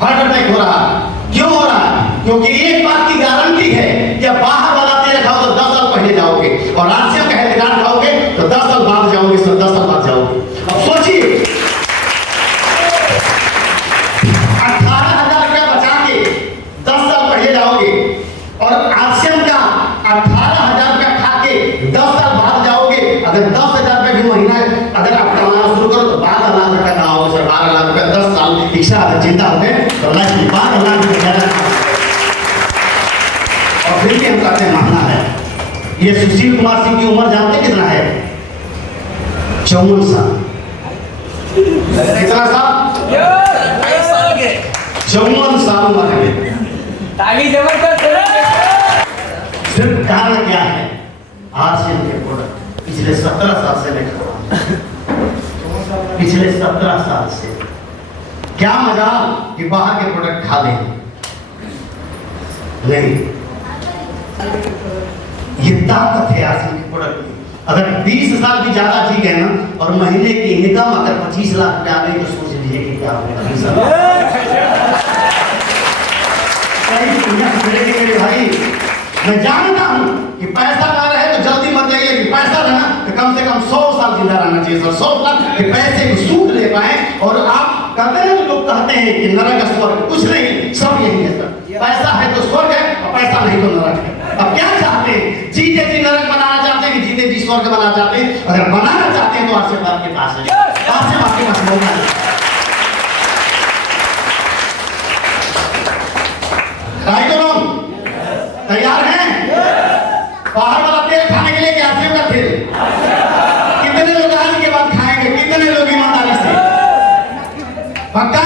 हार्ट अटैक हो रहा है। क्यों हो रहा है? क्योंकि एक बात की गारंटी है कि बाहर वाला तेल खाओ तो 10 साल पहले जाओगे, और आरसीएम का हेल्थ खाओगे तो 10 साल बाद जाओगे, 10 साल बाद जाओगे। अब सोचिए 18,000 रुपया बचा के 10 साल पहले जाओगे, और आरसीएम का 18,000 रुपया खा के 10 साल बाद जाओगे। अगर 10,000 रुपये भी महीना अगर आप कमाना शुरू करो तो 12 लाख रुपया कमाओगे सर। 12 लाख रुपया 10 साल इच्छा चिंता होते तो 12 लाख रुपया। और फिर भी हम कहते हैं महंगा है। ये सुशील कुमार सिंह की उम्र जानते कितना है? 54 साल। कितना साल? 54 साल उम्र है। सिर्फ कारण क्या है? आरसीएम के प्रोडक्ट पिछले 17 साल से मैं खा रहा हूं। पिछले 17 साल से क्या मजाल कि बाहर के प्रोडक्ट खा लें? नहीं, ये ताकत है आरसीएम के प्रोडक्ट में। अगर 20 साल भी ज्यादा जी गए ना और महीने की इनकम अगर 25 लाख रुपया आ गई तो सोच लीजिए कि क्या होगा। मेरे भाई मैं जानता हूं कि पैसा ना रहे तो जल्दी मत जाइए, कि पैसा रहना तो कम से कम 100 साल जिंदा रहना चाहिए सर। 100 साल के पैसे को सूख ले पाए। और आप कहते हैं, लोग कहते हैं कि नरक स्वर्ग, कुछ नहीं, सब यही है सर। पैसा है तो स्वर्ग है, और पैसा नहीं तो नरक है। अब क्या चाहते हैं? जीते जी नरक बनाना चाहते हैं कि जीते जी स्वर्ग बनाना चाहते हैं? अगर बनाना चाहते हैं तो आशीर्वाद आपके पास है, आशीर्वाद आपके पास होगा। तैयार हैं? बाहर वाला तेल खाने के लिए क्या आरसीएम का तेल? कितने लोग आज के बाद खाएंगे? कितने लोग ईमानदारी से? पक्का?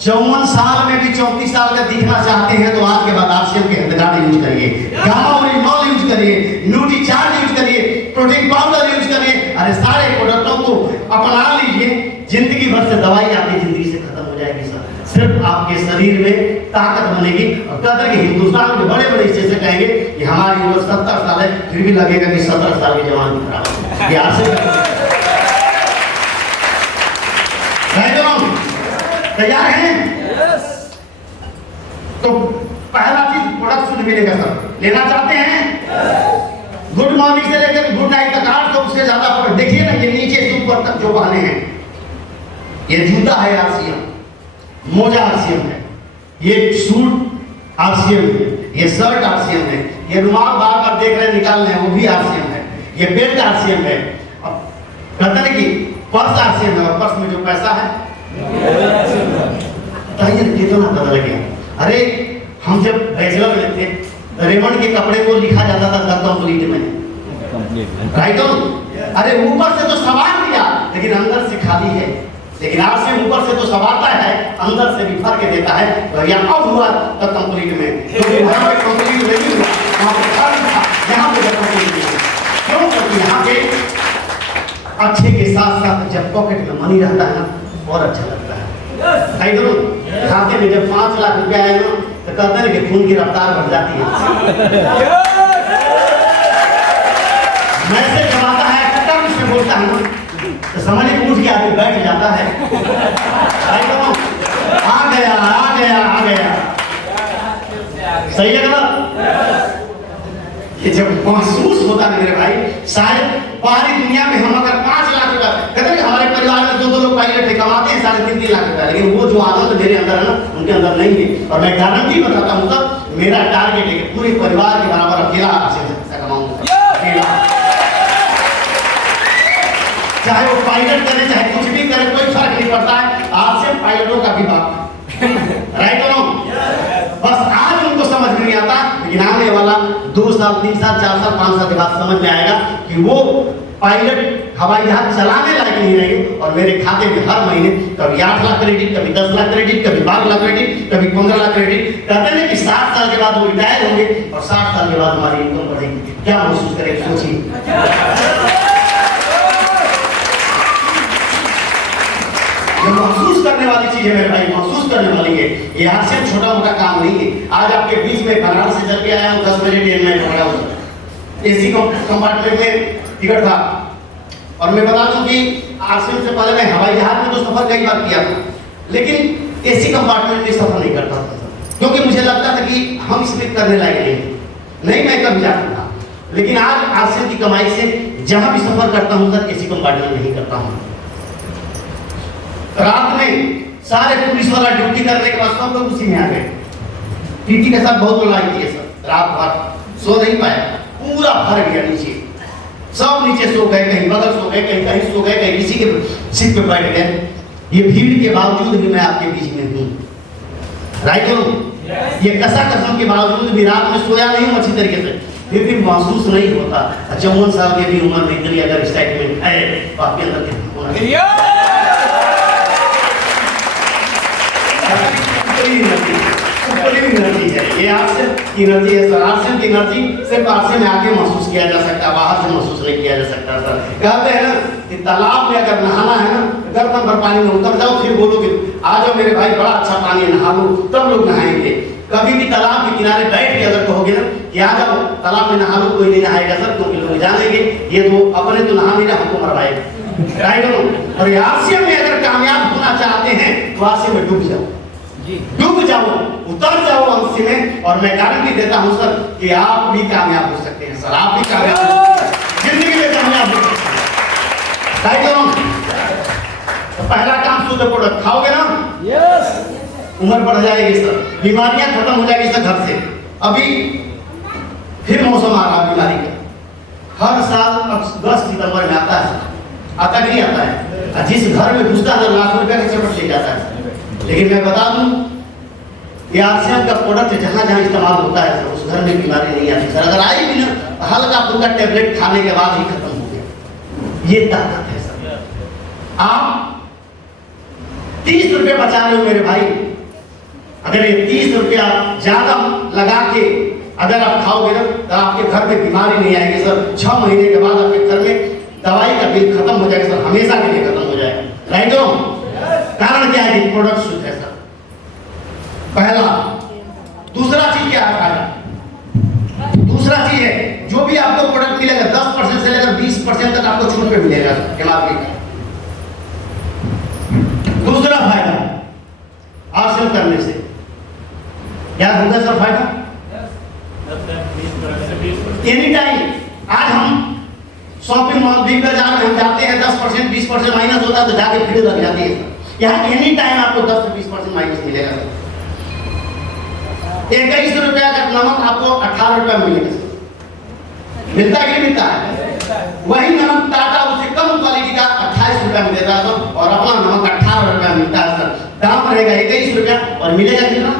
54 साल में भी 34 साल का दिखना चाहते हैं तो आज के बाद आरसीएम के हितगार यूज करिए, गामा ओरिजिनल यूज करिए, न्यूट्री चार्ज यूज करिए, प्रोटीन पाउडर यूज करिए। अरे सारे प्रोडक्टों को अपना लीजिए। जिंदगी भर से दवाई आपकी जिंदगी से खत्म हो जाएगी सर। सिर्फ आपके शरीर में ताकत बनेगी। और कहते कि हिंदुस्तान के बड़े बड़े हिस्से से कहेंगे कि हमारी उम्र 70 साल है, फिर भी लगेगा कि 17 साल के जवान दिख रहा है। यहाँ से तैयार हैं? तो पहला चीज प्रोडक्ट शुद्ध मिलेगा सर। लेना चाहते हैं? गुड मॉर्निंग से लेकर गुड नाइट तक 800 से ज्यादा प्रोडक्ट। देखिए ना, ये नीचे से ऊपर तक जो बने हैं, ये जूता है आरसीएम, मोजा आरसीएम है, ये सूट आरसीएम है, ये शर्ट आरसीएम है, ये रुमाल बार बार देख रहे निकाल रहे हैं वो भी आरसीएम है, ये बेल्ट आरसीएम है। अब कहते हैं कि पर्स आरसीएम है, और पर्स में जो पैसा है कितना पता लग गया। अरे हम जब बैचलर में थे, रेमंड के कपड़े को लिखा जाता था द कंप्लीट में, राइट? अरे ऊपर से तो सवार दिया लेकिन अंदर से खाली है। लेकिन आज से ऊपर से तो सवारता है, अंदर से भी भर के देता है। तो यहाँ अब हुआ द कंप्लीट में, क्योंकि वहाँ पे कंप्लीट नहीं हुआ, वहाँ पे खाली था, यहाँ पे कंप्लीट नहीं। क्यों? क्योंकि यहाँ पे अच्छे के साथ साथ जब पॉकेट में मनी रहता है ना और अच्छा लगता है। खाते में जब 5 लाख रुपया आए ना तो कहते हैं कि खून की रफ्तार बढ़ जाती है। मैसेज जब आता है कटम से बोलता है ना तो समझ पूछ के आके बैठ जाता है। आ गया आ गया आ गया, सही है ना? ये जब महसूस होता है मेरे भाई, शायद बाहरी दुनिया में हम अगर 5 लाख रुपया कहते हैं, हमारे परिवार में 2-2 लोग पायलट कमाते हैं 3.5 लाख रुपया, लेकिन वो जो आनंद मेरे अंदर है ना, उनके अंदर नहीं है। और मैं गारंटी बताता हूँ सर, मेरा टारगेट है कि पूरे परिवार के बराबर अकेला पैसा कमाऊंगा, अकेला। चाहे वो पायलट करे चाहे कुछ भी करे, कोई फर्क नहीं पड़ता है। आज से पायलटों का भी बाप राइट और बस आज उनको समझ में नहीं आता, लेकिन आने वाला 2 साल 3 साल 4 साल 5 साल के बाद समझ में आएगा कि वो पायलट हवाई जहाज चलाने लायक नहीं रहेंगे। और मेरे खाते में हर महीने कभी 8 लाख क्रेडिट, कभी 10 लाख क्रेडिट, कभी 12 लाख क्रेडिट, कभी 15 लाख क्रेडिट। कहते हैं कि 60 साल के बाद वो रिटायर होंगे और 60 साल के बाद हमारी इनकम बढ़ेगी। क्या महसूस करेंगे, सोचिए। महसूस करने वाली चीज है मेरे भाई, महसूस करने वाली है। ये आज से छोटा मोटा काम नहीं है। आज आपके बीच में बनारस से चल के आया हूँ, 10 बजे ट्रेन में खड़ा हूँ, एसी कंपार्टमेंट में टिकट था। और मैं बता दूं कि आश्रम से पहले मैं हवाई जहाज में तो सफर कई बार किया था, लेकिन एसी कंपार्टमेंट में सफर नहीं करता था, क्योंकि मुझे लगता था कि हम इसमें करने लायक नहीं मैं कभी जाता था। लेकिन आज आश्रम की कमाई से जहां भी सफर करता हूँ सर, एसी कंपार्टमेंट नहीं करता हूँ। रात में सारे पुलिस वाला ड्यूटी करने के बाद सब लोग उसी में आ गए। टीटी के साथ बहुत लड़ाई की है सर, रात भर सो नहीं पाया, पूरा भर गया नीचे, सब नीचे सो गए, कहीं बगल सो गए, कहीं सो गए, कहीं किसी के सीट पे बैठ गए। ये भीड़ के बावजूद भी मैं आपके बीच में हूँ, राइट हो। ये कसा कसम के बावजूद भी रात में सोया नहीं हूँ अच्छी तरीके से, फिर भी महसूस नहीं होता। 54 साल की भी उम्र निकली, अगर स्टेटमेंट है तो आपके अंदर कितना होना एनर्जी है। ये आश्रम की एनर्जी है सर। आश्रम की एनर्जी सिर्फ आश्रम में आके महसूस किया जा सकता है, बाहर से महसूस नहीं किया जा सकता सर। कहते हैं ना कि तालाब में अगर नहाना है ना, गर्दन भर पानी में उतर जाओ, फिर बोलोगे आ जाओ मेरे भाई बड़ा अच्छा पानी है, नहा लो, तब लोग नहाएंगे। कभी भी तालाब के किनारे बैठ के अगर कहोगे ना कि आ जाओ तालाब में नहा लो, कोई नहीं नहाएगा सर, क्योंकि लोग जानेंगे ये तो अपने तो नहा नहीं रहा, हमको मरवाएगा, राइट हो। और आश्रम में अगर कामयाब होना चाहते हैं तो आश्रम में डूब जाओ, डूब जाओ, उतर जाओ अंश में। और मैं गारंटी देता हूं सर कि आप भी कामयाब हो सकते हैं सर, आप भी कामयाब हो सकते हैं, जिंदगी में कामयाब हो सकते हैं। तो पहला काम शुद्ध प्रोडक्ट खाओगे ना, यस, उम्र बढ़ जाएगी सर, बीमारियां खत्म हो जाएगी सर घर से। अभी फिर मौसम आ रहा बीमारी का, हर साल 10 सितंबर में आता है, आता नहीं आता है। जिस घर में घुसता है लाखों रुपया का चपट ले जाता है। लेकिन मैं बता दूं ये आश्रम का प्रोडक्ट जहां जहां इस्तेमाल होता है सर, उस घर में बीमारी नहीं आती सर। अगर आई भी ना हल्का फुल्का टेबलेट खाने के बाद ही खत्म हो गया। ये ताकत है सर। आप 30 रुपये बचा रहे हो मेरे भाई, अगर ये 30 रुपया ज्यादा लगा के अगर आप खाओगे ना तो आपके घर में बीमारी नहीं आएगी सर। 6 महीने के बाद आपके घर में दवाई का बिल खत्म हो जाएगा सर, हमेशा के लिए खत्म हो जाएगा, राइट हो। कारण क्या है कि प्रोडक्ट शुद्ध है सर, पहला। दूसरा चीज क्या है फायदा? दूसरा चीज है जो भी आपको प्रोडक्ट मिलेगा 10% से लेकर 20% तक आपको छूट पे मिलेगा एमआरपी का। दूसरा फायदा आश्रम करने से क्या होगा सर फायदा? एनी टाइम आज हम शॉपिंग मॉल भी कर हम जाते हैं, 10% 20% माइनस होता है तो जाके भीड़ लग जाती है। यहाँ एनी टाइम आपको 10 से 20% माइनस मिलेगा। 21 रुपया का नमक आपको 18 रुपया मिलेगा, मिलता है कि मिलता है? वही नमक टाटा उससे कम क्वालिटी का 28 रुपया में देता है सर, और अपना नमक 18 रुपया मिलता है सर। दाम रहेगा 21 रुपया और मिलेगा कितना?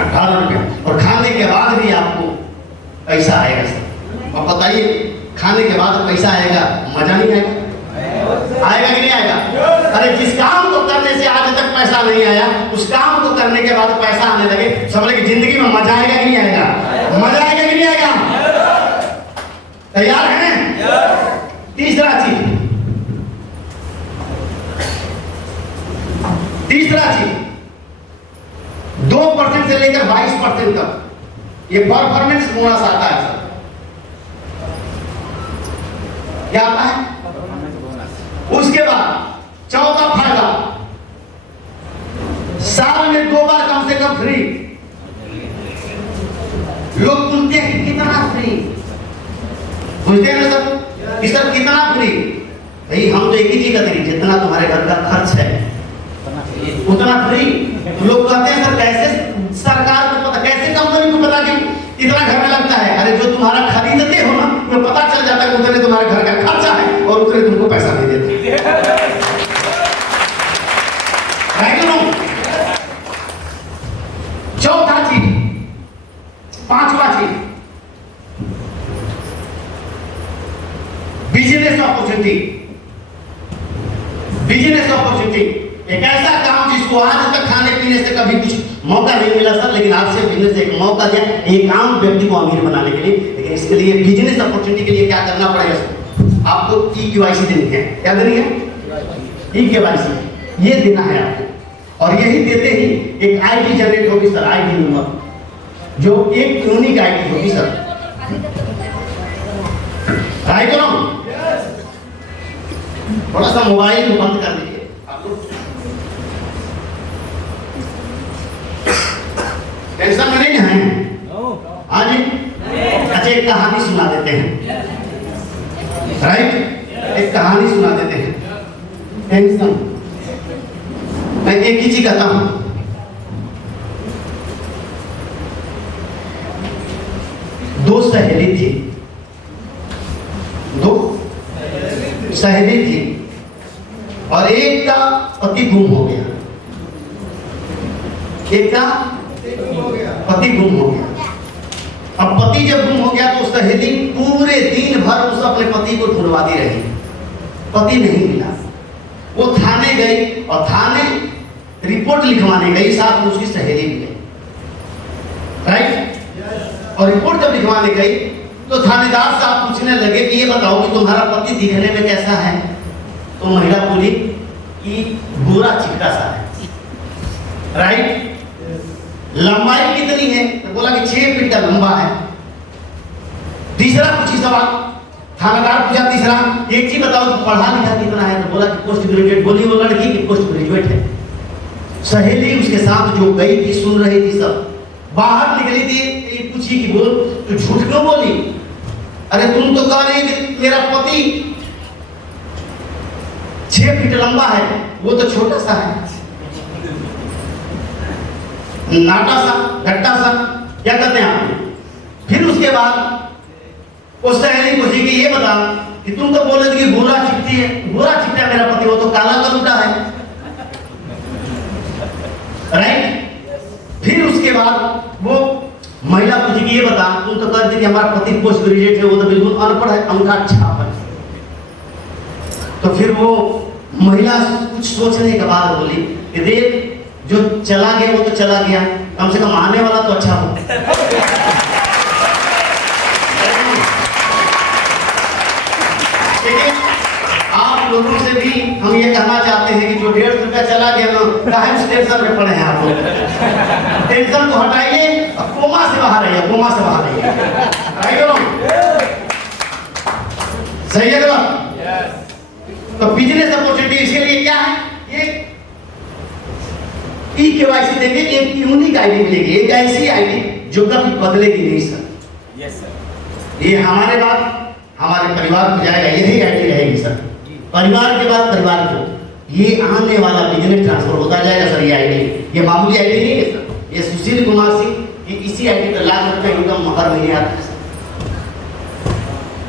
18 रुपया। और खाने के बाद भी आपको पैसा आएगा सर। और बताइए खाने के बाद पैसा आएगा, मजा नहीं आएगा? आएगा कि नहीं आएगा? अरे जिस काम को करने से आज तक पैसा नहीं आया, उस काम को करने के बाद पैसा आने लगे, समझ कि जिंदगी में मजा आएगा कि नहीं आएगा? मजा आएगा कि नहीं आएगा? तैयार हैं? तीसरा चीज 2% से लेकर 22% तक ये परफॉर्मेंस बोनस आता है सर। क्या आता है? उसके बाद चौथा फायदा, साल में 2 बार कम से कम फ्री। लोग पूछते हैं पूछते हैं ना सर कि सर कितना फ्री? भाई हम तो एक ही चीज कहते हैं, जितना तुम्हारे घर का खर्च है उतना फ्री। लोग कहते हैं सर कैसे सरकार को पता, कैसे कंपनी को पता कि इतना घर में लगता है? अरे जो तुम्हारा खरीदते हो ना, तो पता चल जाता है उतने तुम्हारे घर का खर्चा है और उतने तुमको पैसा दे देते हैं। चौथा चीज, पांचवा चीज, बिजनेस अपॉर्चुनिटी। बिजनेस अपॉर्चुनिटी एक ऐसा काम जिसको आज तक खाने पीने से कभी कुछ मौका नहीं मिला सर, लेकिन आज से बिजनेस एक मौका दिया एक आम व्यक्ति को अमीर बनाने के लिए। लेकिन इसके लिए बिजनेस अपॉर्चुनिटी के लिए क्या करना पड़ेगा सर? आपको EKYC देनी है। क्या देनी है? EKYC ये देना है आपको, और यही देते ही एक ID जनरेट होगी सर, ID नंबर, जो एक यूनिक ID होगी सर। राइट करो, थोड़ा सा मोबाइल बंद कर दीजिए आप लोग, टेंशन में नहीं है? हाँ जी, अच्छा एक कहानी सुना देते हैं। राइट, एक कहानी सुना देते हैं। टेंशन मैं एक ही चीज कहता हूं, दो सहेली थी, दो सहेली थी, और एक का पति गुम हो गया, एक का पति गुम हो गया। अब पति जब गुम हो गया तो सहेली पूरे दिन भर उस अपने पति को ढूंढवाती रही, पति नहीं मिला। वो थाने गई और थाने रिपोर्ट लिखवाने गई, साथ में उसकी सहेली भी गई। राइट, और रिपोर्ट जब लिखवाने गई तो थानेदार साहब पूछने लगे कि ये बताओ कि तुम्हारा पति दिखने में कैसा है? तो महिला बोली कि गोरा चिकटा सा है। राइट, लंबाई कितनी है? तो बोला कि 6 फीट का लंबा है। तीसरा पूछी सवाल, थानेदार पूछा तीसरा, एक चीज बताओ कि पढ़ा लिखा कितना है? तो बोला कि पोस्ट ग्रेजुएट। बोली वो लड़की की पोस्ट ग्रेजुएट है। सहेली उसके साथ जो गई थी, सुन रही थी सब, बाहर निकली थी, पूछी कि बोल तू झूठ क्यों बोली? अरे तुम तो कह रही कि मेरा पति 6 फीट लंबा है, वो तो छोटा सा है, नाटा सा, घट्टा सा, क्या कहते हैं आप? फिर उसके बाद उस सहेली पूछी कि ये बता कि तुम तो बोले थे कि गोरा चिकटी है, गोरा चिकटा मेरा पति, वो तो काला कलूटा है। राइट, फिर उसके बाद वो महिला पूछी कि ये बता, तुम तो कहते थे कि हमारा पति पोस्ट ग्रेजुएट है, वो तो बिल्कुल अनपढ़ है, अंगूठा छाप है। तो फिर वो महिला कुछ सोचने के बाद बोली कि देख, जो चला गया वो तो चला गया, कम से कम आने वाला तो अच्छा हो। आप लोगों से भी हम ये कहना चाहते हैं कि जो 150 रुपया चला गया ना, काहे टेंशन में पड़े हैं आप लोग? टेंशन को हटाइए, कोमा से बाहर आइए, कोमा से बाहर आइए। सही है ना? तो बिजनेस अपॉर्चुनिटी इसके लिए क्या है? ये EKYC देंगे, एक यूनिक आईडी मिलेगी, एक ऐसी आईडी जो कभी बदलेगी नहीं सर। यस सर, ये हमारे बाद हमारे परिवार को जाएगा, यही आईडी रहेगी सर। परिवार के बाद परिवार को ये आने वाला बिजनेस ट्रांसफर होता जाएगा सर। ये आईडी, ये मामूली आईडी नहीं है सर। ये सुशील कुमार सिंह, ये इसी आईडी पर लाख रुपए इनकम हर महीने आता है सर।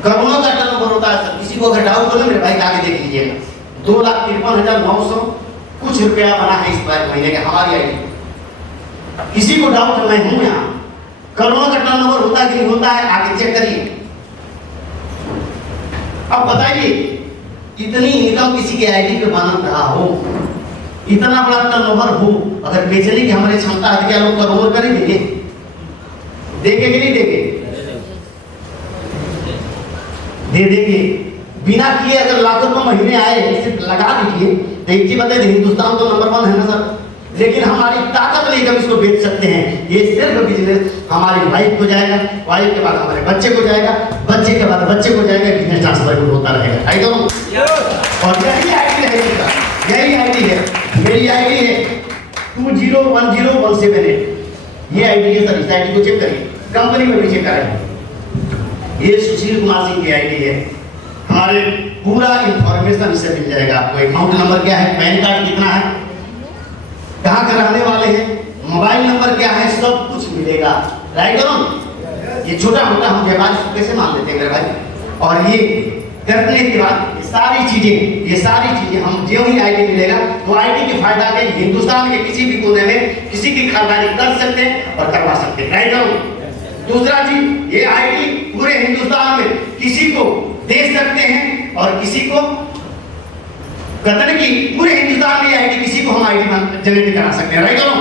करोड़ों का टर्नओवर होता है सर। किसी को अगर डाउट हो ना, मेरे भाई आगे देख लीजिएगा, 2,53,900 कुछ रुपया बना है इस महीने के हमारी आईडी। किसी को डाउट मैं हूं यहाँ, करोड़ों का टर्नओवर होता है कि नहीं होता है, आगे चेक करिए। अब बताइए, इतनी इनकम किसी के आईडी पे बना रहा हो, इतना बड़ा टर्नओवर हो, अगर बेचने की हमारी क्षमता है, क्या लोग टर्नओवर करेंगे? देंगे कि नहीं देंगे? दे देंगे। बिना किए अगर लाखों रुपए महीने आए, सिर्फ लगा दीजिए। तो एक चीज बताइए, हिंदुस्तान तो नंबर 1 है ना सर, लेकिन हमारी ताकत नहीं हम इसको बेच सकते हैं। ये सिर्फ बिजनेस हमारी वाइफ को जाएगा, वाइफ के बाद हमारे बच्चे को जाएगा, बच्चे के बाद बच्चे को जाएगा, बिजनेस ट्रांसफर होता रहेगा। आई दोनों, और यही आईडी है, यही आईडी है, मेरी आईडी है 201017। ये आईडी है सर। इस आईडी को चेक करिए, कंपनी में भी चेक करें। ये सुशील कुमार सिंह की आईडी है। हमारे पूरा इंफॉर्मेशन इससे मिल जाएगा आपको। अकाउंट नंबर क्या है, पैन कार्ड कितना है, कहाँ के रहने वाले हैं, मोबाइल नंबर क्या है, सब कुछ मिलेगा। राइट करो। ये छोटा मोटा हम व्यवहार कैसे मान लेते हैं मेरे भाई। और ये करने के बाद ये सारी चीजें हम जो ही आईडी मिलेगा तो आईडी के फायदा के हिंदुस्तान के किसी भी कोने में किसी की खरीदारी कर सकते हैं और करवा सकते हैं। राइट करो। दूसरा चीज, ये आईडी पूरे हिंदुस्तान में किसी को दे सकते हैं और किसी को कतन की पूरे हिंदुस्तान में आईडी किसी को हम आईडी जनरेट करा सकते हैं। राइट करो।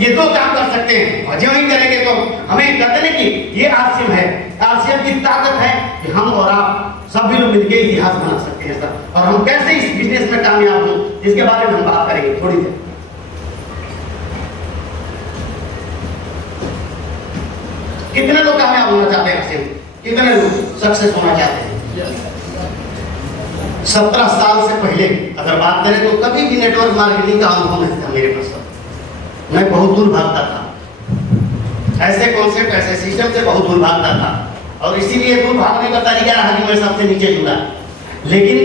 ये दो काम कर सकते हैं और जो ही करेंगे तो हमें कतन की ये आरसीएम है, आरसीएम की ताकत है कि हम और आप सभी लोग मिलकर इतिहास बना सकते हैं सर। और हम कैसे इस बिजनेस में कामयाब हो इसके बारे में हम बात करेंगे थोड़ी देर। कितने लोग कामयाब होना चाहते हैं, कितने लोग सक्सेस होना चाहते हैं? 17 साल से पहले अगर बात करें तो कभी भी नेटवर्क मार्केटिंग का अनुभव नहीं था मेरे पास। मैं बहुत दूर भागता था, ऐसे कॉन्सेप्ट ऐसे सिस्टम से बहुत दूर भागता था और इसीलिए दूर भागने का तरीका रहा कि मैं सबसे नीचे जुड़ा। लेकिन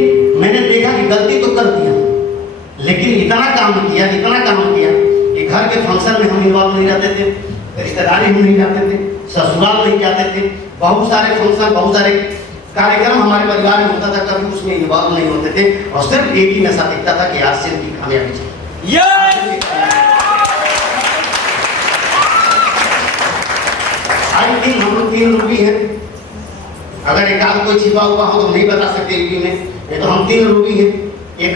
मैंने देखा कि गलती तो कर दिया, लेकिन इतना काम किया कि घर के फंक्शन में हम इन्वॉल्व नहीं रहते थे, रिश्तेदारी हम नहीं जाते थे, ससुराल नहीं जाते थे। बहुत सारे फंक्शन, बहुत सारे कार्यक्रम हमारे परिवार में होता था, कभी उसमें इन्वॉल्व नहीं होते थे और सिर्फ एक ही नशा दिखता था कि आरसीएम की कामयाबी चाहिए। आई थिंक हम लोग 3 रूपी हैं। अगर एक आध कोई छिपा हुआ हो तो नहीं बता सकते यूपी में, नहीं तो हम 3 रूपी हैं। एक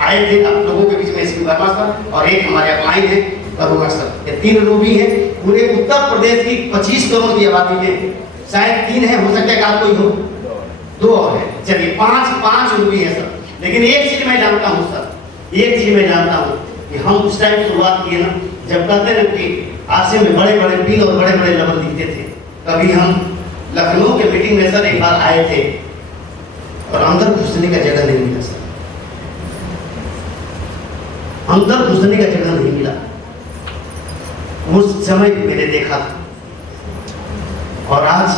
आए थे आप लोगों के बीच में एसपी वर्मा सर और एक हमारे अपलाइन है करुणा सर। ये 3 रूपी है। पूरे उत्तर प्रदेश की 25 करोड़ की आबादी में शायद 3 है, हो सकता है कि कोई हो 2 और है। चलिए 5 रूपी है सर। लेकिन एक चीज मैं जानता हूँ सर, एक चीज मैं जानता हूँ कि हम उस टाइम शुरुआत किए ना, जब कहते हैं कि आरसीएम में बड़े बड़े बिल और बड़े बड़े लेवल दिखते थे। कभी हम लखनऊ के मीटिंग में सर एक बार आए थे और अंदर घुसने का जगह नहीं मिला सर, अंदर घुसने का जगह नहीं मिला। उस समय मैंने देखा और आज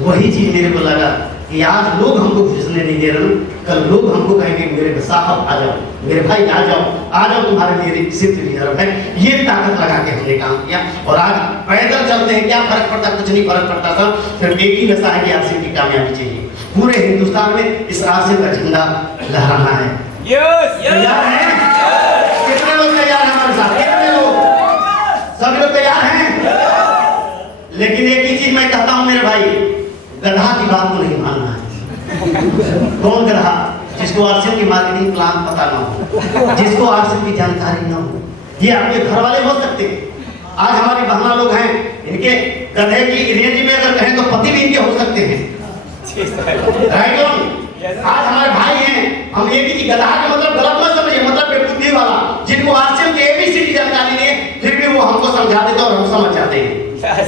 वही चीज मेरे को लगा कि आज लोग हमको घुसने नहीं दे रहे, कल लोग हमको कहेंगे मेरे साहब आ जाओ, मेरे भाई आ जाओ तुम्हारे लिए सिर्फ रिजर्व है। ये ताकत लगा के हमने काम किया और आज पैदल चलते हैं, क्या फर्क पड़ता, कुछ नहीं फर्क पड़ता था। सिर्फ एक ही नशा है कि आरसीएम की कामयाबी चाहिए। पूरे हिंदुस्तान में इस आरसीएम का झंडा लहराना है। तैयार हैं? कितने लोग तैयार हैं हमारे साथ? कितने लोग? सभी लोग तैयार हैं? लेकिन एक ही चीज मैं कहता हूं मेरे भाई, गधा की बात को नहीं मानना है। कौन गधा? जिसको आरसीएम की मार्केटिंग प्लान पता ना हो, जिसको आरसीएम की जानकारी ना हो। ये आपके घर वाले हो सकते हैं। आज हमारी बहना लोग हैं, इनके गधे की रेंज में अगर कहें तो पति भी इनके हो सकते हैं। आज हमारे भाई हैं, हम एक ही गधा के मतलब गलत मत समझिए, मतलब बेबुद्धि वाला, जिनको आरसीएम की एबीसीडी जानकारी नहीं है, फिर भी वो हमको समझा देते और हम समझ जाते हैं।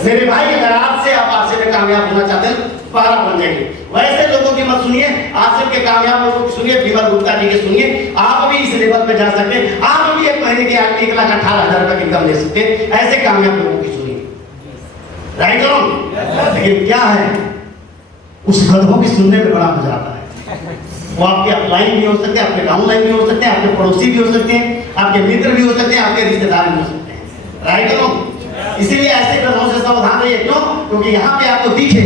मेरे भाई अगर आज से आप आरसीएम में कामयाब होना चाहते हैं, पारा बन जाएंगे। वैसे लोगों की मत सुनिए, आरसीएम के कामयाब लोगों की सुनिए, विमल गुप्ता जी के सुनिए। आप भी इस लेवल पे जा सकते हैं, आप भी 1 महीने की 1,18,000 रुपए की इनकम ले सकते हैं। ऐसे कामयाब लोगों की सुनिए। राइट करो। लेकिन क्या है, उस गधों की सुनने में बड़ा मजा आता है। वो आपके अपलाइन भी हो सकते हैं, आपके डाउनलाइन भी हो सकते हैं, आपके पड़ोसी भी हो सकते हैं, आपके मित्र भी हो सकते हैं, आपके रिश्तेदार भी हो सकते हैं। राइट करो। इसीलिए ऐसे गधों से सावधान रहिए। क्यों? क्योंकि यहाँ पे आपको दिखे,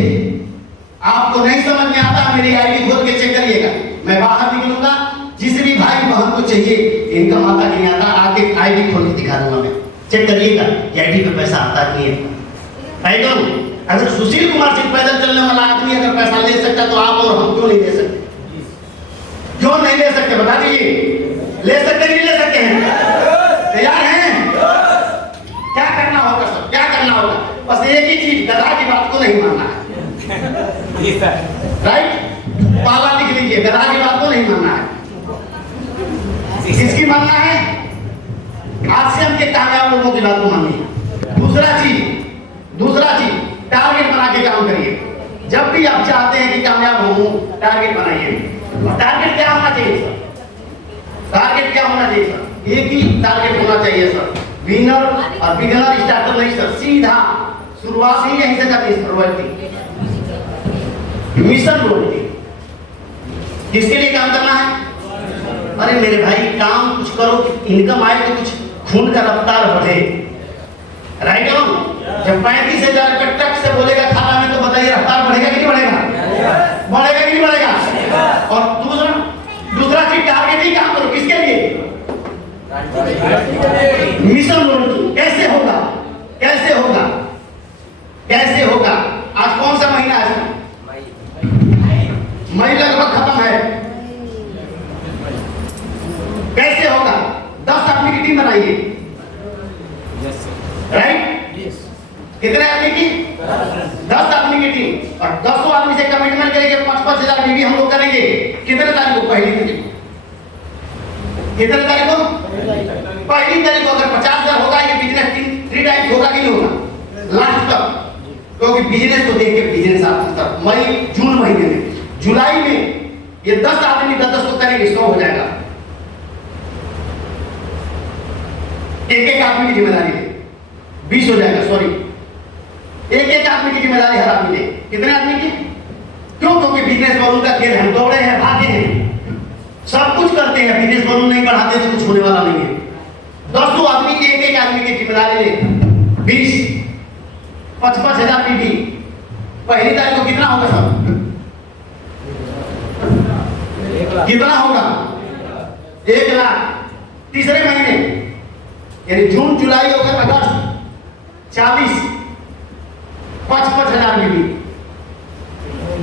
आपको नहीं समझ में आता, मेरी आईडी खोल के चेक करिएगा। मैं बाहर निकलूंगा, जिस भी भाई बहन को चाहिए इनका माता नहीं आता, आके आईडी खोल के दिखा दूंगा मैं, चेक करिएगा कि आईडी पे पैसा आता नहीं है। राइट करो। अगर सुशील कुमार सिंह पैदल चलने वाला आदमी अगर पैसा ले सकता तो आप और हम क्यों नहीं ले सकते? क्यों नहीं ले सकते बता दीजिए? ले सकते नहीं ले सकते हैं? तैयार हैं? क्या करना होगा सर? क्या करना होगा? बस एक ही चीज, गधा की बात को नहीं मानना है। राइट? पाला लिख लीजिए, गधा की बात को नहीं मानना है। किसकी मानना है? आरसीएम के कामयाब लोगों की बात को मानिए। दूसरा चीज टारगेट बना के काम करिए। जब भी आप चाहते हैं कि कामयाब हो, टारगेट बनाइए। टारगेट क्या होना चाहिए सर? टारगेट क्या होना चाहिए सर? एक ही टारगेट होना चाहिए सर, विनर और बिगिनर स्टार्टर नहीं सर, सीधा शुरुआत ही यहीं से करनी है। मिशन लॉयल्टी किसके लिए काम करना है? अरे मेरे भाई काम कुछ करो, इनकम आए तो कुछ खून का रफ्तार बढ़े। राइट हो? जब 35,000 रुपये ट्रक से बोलेगा खाना में, तो बताइए रफ्तार बढ़ेगा कि नहीं बढ़ेगा? बढ़ेगा कि नहीं बढ़ेगा? और दूसरा चीज टारगेटिंग काम करो, किसके लिए? Mission loyalty. कैसे होगा? कैसे होगा? कैसे होगा? आज कौन सा महीना है? मई लगभग खत्म है। कैसे होगा? 10 आदमी की टीम बनाइए। राइट? कितने आदमी की? 10 आदमी की टीम। और 10 आदमी से कमिटमेंट करेंगे 5,000 बीवी हम लोग करेंगे। कितने तारीख को? पहली तारीख को। कितने तारीख को? पहली तारीख को। अगर 50,000 होगा, ये बिजनेस 3 टाइम्स होगा कि नहीं होगा लास्ट तक? क्योंकि बिजनेस को देख के बिजनेस आता है। मई जून महीने में, जुलाई में ये 10 आदमी 10 को करेंगे, 100 हो जाएगा। एक आदमी की जिम्मेदारी है, 20 हो जाएगा। सॉरी, एक आदमी की जिम्मेदारी हर आदमी ने। कितने आदमी की? क्यों? क्योंकि बिजनेस बलून का खेल, हम दौड़े हैं, भागे हैं, सब कुछ करते हैं। बिजनेस बलून नहीं बढ़ाते तो कुछ होने वाला नहीं है। 10 आदमी की, एक आदमी की जिम्मेदारी ले। 20 55,000 पीटी। पहली तारीख को कितना होगा सब? कितना होगा? 1 लाख। तीसरे महीने यानी जून जुलाई हो गया, अगस्त 40 55,000 बीवी।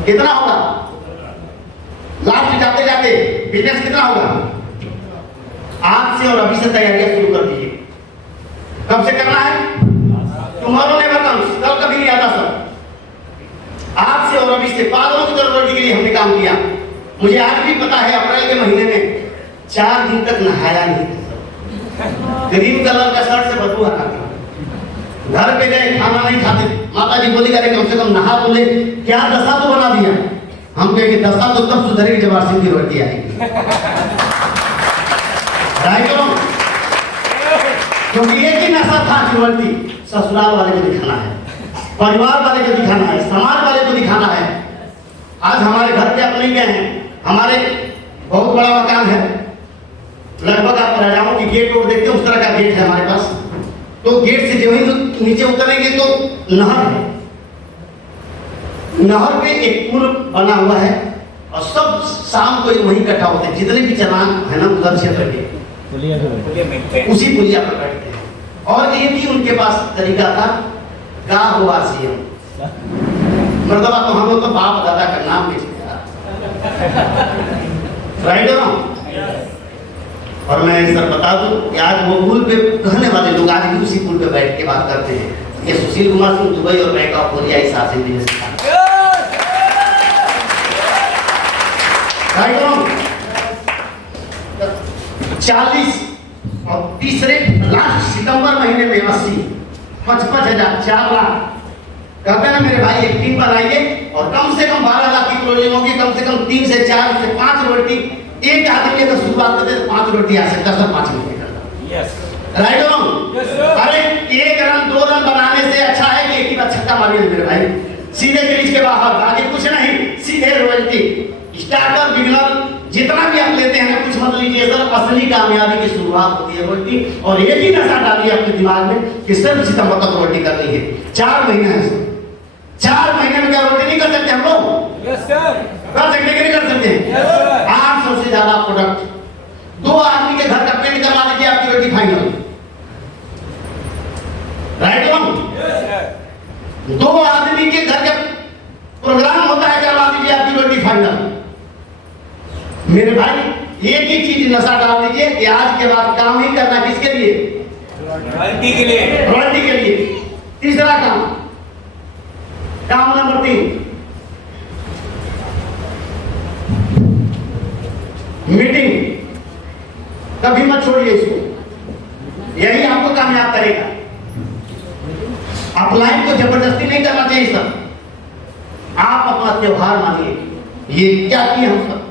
कितना होगा? लास्ट जाते जाते बिजनेस कितना होगा? आज से और अभी से तैयारियां शुरू कर दीजिए। कब से करना है? टुमारो नेवर कम्स, कल कभी नहीं आता सर। आज से और अभी से बादलों की जरूरत के लिए हमने काम किया। मुझे आज भी पता है, अप्रैल के महीने में 4 दिन तक नहाया नहीं था। ग्रीन कलर का शर्ट से बदबू आता था। घर पे गए, खाना नहीं खाते। माता जी बोली करे कम से कम नहा तो ले। क्या दशा तो बना दिया। हम कहे कि दशा तो तब सुधरेगी जब आसिम की रोटी आएगी। क्योंकि एक ही नशा था कि रोटी ससुराल वाले को दिखाना है, परिवार वाले को दिखाना है, समाज वाले को दिखाना है। आज हमारे घर पे आप नहीं गए हैं, हमारे बहुत बड़ा मकान है, लगभग आप राजाओं की गेट रोड देखते हैं, उस तरह का गेट है हमारे पास। तो गेट से जो ही नीचे उतरेंगे तो नहर है। नहर पे एक पुल बना हुआ है और सब शाम को वहीं इकट्ठा होते हैं। जितने भी चलान है ना उधर क्षेत्र के, उसी पुलिया पर बैठते हैं। और एक ही उनके पास तरीका था, गा हुआ सीएम। मतलब तो हम लोग तो बाप दादा का नाम बेच दिया। राइट है ना? और मैं सर बता दूं कि आज वो पुल पे कहने वाले लोग आज भी उसी पुल पे बैठ के बात करते हैं। ये सुशील कुमार सिंह दुबई और बैंक ऑफ कोरिया इस साथ से राइट हो? 40 और तीसरे लास्ट सितंबर महीने में 80 55,000 4 लाख कहते हैं ना मेरे भाई। एक टीम बनाइए और कम से कम 12 लाख की क्लोजिंग होगी। कम से कम 3 से 4 से 5 रोटी एक आदमी अगर शुरुआत करते तो 5 रोटी आ सकता सर 5 मिनट करता। राइट हो? अरे 1 रन 2 रन बनाने से अच्छा है कि एक ही बार छक्का मारिए मेरे भाई, सीधे क्रीज के बाहर, आगे कुछ नहीं, सीधे रॉयल्टी। स्टार्टर बिगनर जितना भी आप लेते हैं ना, कुछ मत लीजिए सर, असली कामयाबी की शुरुआत होती है रॉयल्टी। और एक ही नशा डालिए अपने दिमाग में कि सिर्फ सितंबर तक रॉयल्टी करनी है। 4 महीने है सर, 4 महीने में क्या रॉयल्टी नहीं कर सकते हम लोग? Yes sir. कर सकते कि नहीं कर सकते? Yes sir. 800 से ज्यादा प्रोडक्ट 2 आदमी के घर का पेंट करवा लीजिए, आपकी रॉयल्टी फाइनल। राइट हो? Yes sir. 2 आदमी के घर का प्रोग्राम होता है, करवा लीजिए, आपकी रॉयल्टी फाइनल। मेरे भाई एक ही चीज नशा डाल लीजिए कि आज के बाद काम ही करना किसके लिए? रॉयल्टी के लिए। रॉयल्टी के लिए। तीसरा काम नंबर 3, मीटिंग। कभी मत छोड़िए इसको, यही आपको कामयाब करेगा। अपलाइन को जबरदस्ती नहीं करना चाहिए सर। आप अपना त्योहार मानिए। ये क्या किए हम सब?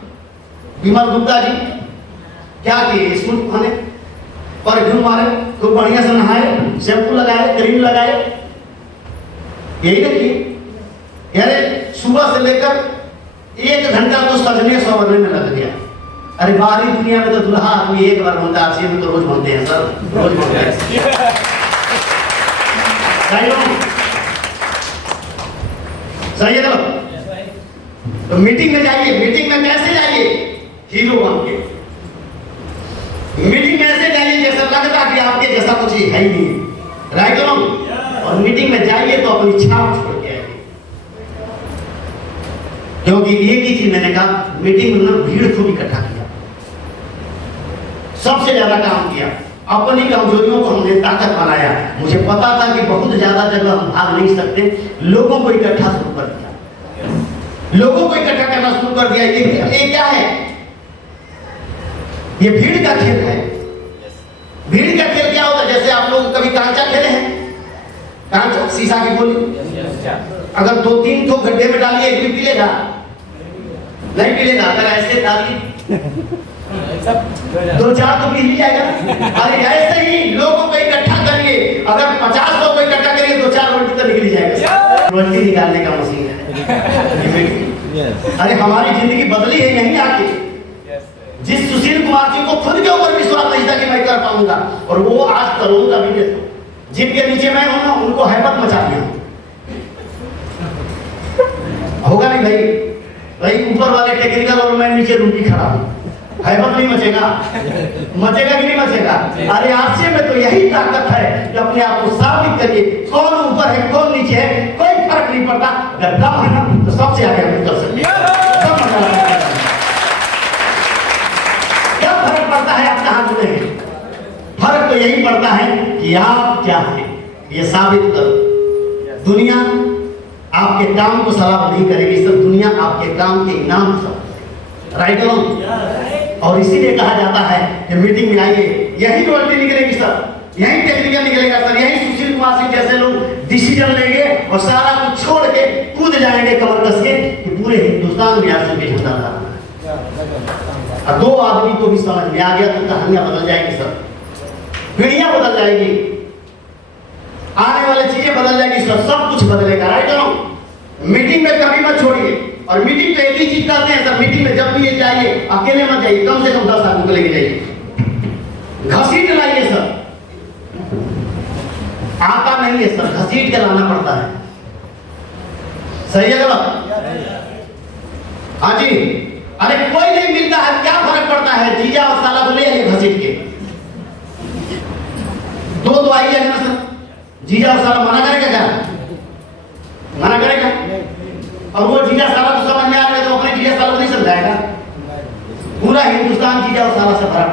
विमल गुप्ता जी क्या किए? स्कूल खाने परफ्यूम मारे, खूब बढ़िया से नहाए, शैम्पू लगाए, क्रीम लगाए, यही देखिए। यारे सुबह से लेकर 1 घंटा तो सजने संवरने में लग गया। अरे बाहरी दुनिया में तो दूल्हा आदमी एक बार बनता है, आरसी में तो रोज बनते हैं सर, रोज बनते हैं। सही है ना? तो मीटिंग में जाइए, मीटिंग में कैसे जाइए? हीरो बन के मीटिंग में ऐसे जाइए जैसा लगता कि आपके जैसा कुछ है ही नहीं, राइट और रॉन्ग? और मीटिंग में जाइए तो अपनी छाप छोड़ के आइए, क्योंकि एक ही चीज मैंने कहा, मीटिंग में भीड़ खूब इकट्ठा किया, सबसे ज्यादा काम किया, अपनी कमजोरियों को हमने ताकत बनाया। मुझे पता था कि बहुत ज्यादा जगह हम भाग नहीं सकते, लोगों को इकट्ठा शुरू कर दिया, लोगों को इकट्ठा करना शुरू कर दिया। ये क्या है? ये भीड़ का खेल है। भीड़ का खेल क्या होता है? जैसे आप लोग कभी कांचा खेले हैं? कांचा शीशा की गोली, अगर 2-3 तो गड्ढे में डालिए, एक भी पीलेगा नहीं? पीलेगा। अगर ऐसे डालिए 2-4 तो पी ही जाएगा। अरे ऐसे ही लोगों को इकट्ठा करिए, अगर 50 लोग को इकट्ठा करिए 2-4 रोटी तो निकल जाएगा। रोटी निकालने का मशीन है। अरे हमारी जिंदगी बदली है यहीं आके। जिस सुशील कुमार जी को खुद के ऊपर विश्वास नहीं था कि मैं कर पाऊंगा, और वो आज करोड़ों का बिजनेस, जिनके नीचे मैं हूं ना, उनको हैबत मचा दिया। होगा नहीं भाई? भाई ऊपर वाले टेक्निकल और मैं नीचे रूपी खड़ा हूं, हैबत नहीं मचेगा? मचेगा कि नहीं मचेगा? अरे आपसे में तो यही ताकत है कि अपने आप को साबित करिए, कौन ऊपर है कौन नीचे है, कोई फर्क नहीं पड़ता। अगर दम है ना तो सबसे आगे हम कर सकते हैं। क्या फर्क पड़ता है आप कहां जुड़े हैं? फर्क तो यही पड़ता है कि आप क्या हैं, ये साबित करो। दुनिया आपके काम को सलाह नहीं करेगी सर, दुनिया आपके काम के इनाम सब, राइट और रॉन्ग? और इसीलिए कहा जाता है कि मीटिंग में आइए, यही क्वालिटी निकलेगी सर, यही टेक्निकल निकलेगा सर, यही सुशील कुमार सिंह जैसे लोग डिसीजन लेंगे और सारा कुछ छोड़ के कूद जाएंगे कमर कस के कि पूरे हिंदुस्तान में आज के झंडा लहराना है। और 2 आदमी को भी समझ में आ गया तो कहानियां बदल जाएंगी सर, पीढ़ियां बदल जाएगी, आने वाली चीजें बदल जाएगी सर, सब कुछ बदलेगा, राइट और रॉन्ग? मीटिंग में कभी मत छोड़िए। और मीटिंग में एक ही चीज करते हैं सर, मीटिंग में जब भी ये जाइए अकेले मत जाइए, कम से कम 10 आदमी को लेके जाइए, घसीट लाइए सर। आता नहीं है सर, घसीट के लाना पड़ता है। सही है गलत? हाँ जी। अरे कोई नहीं मिलता है, क्या फर्क पड़ता है? जीजा और साला को ले आइए घसीट के, 2 तो आइए ना सर। जीजा और साला मना करेगा क्या? मना करेगा? और वो जीजा साला को समझ में आ रहा है तो अपने जीजा साला को नहीं समझाएगा? पूरा हिंदुस्तान जीजा और साला से भरा।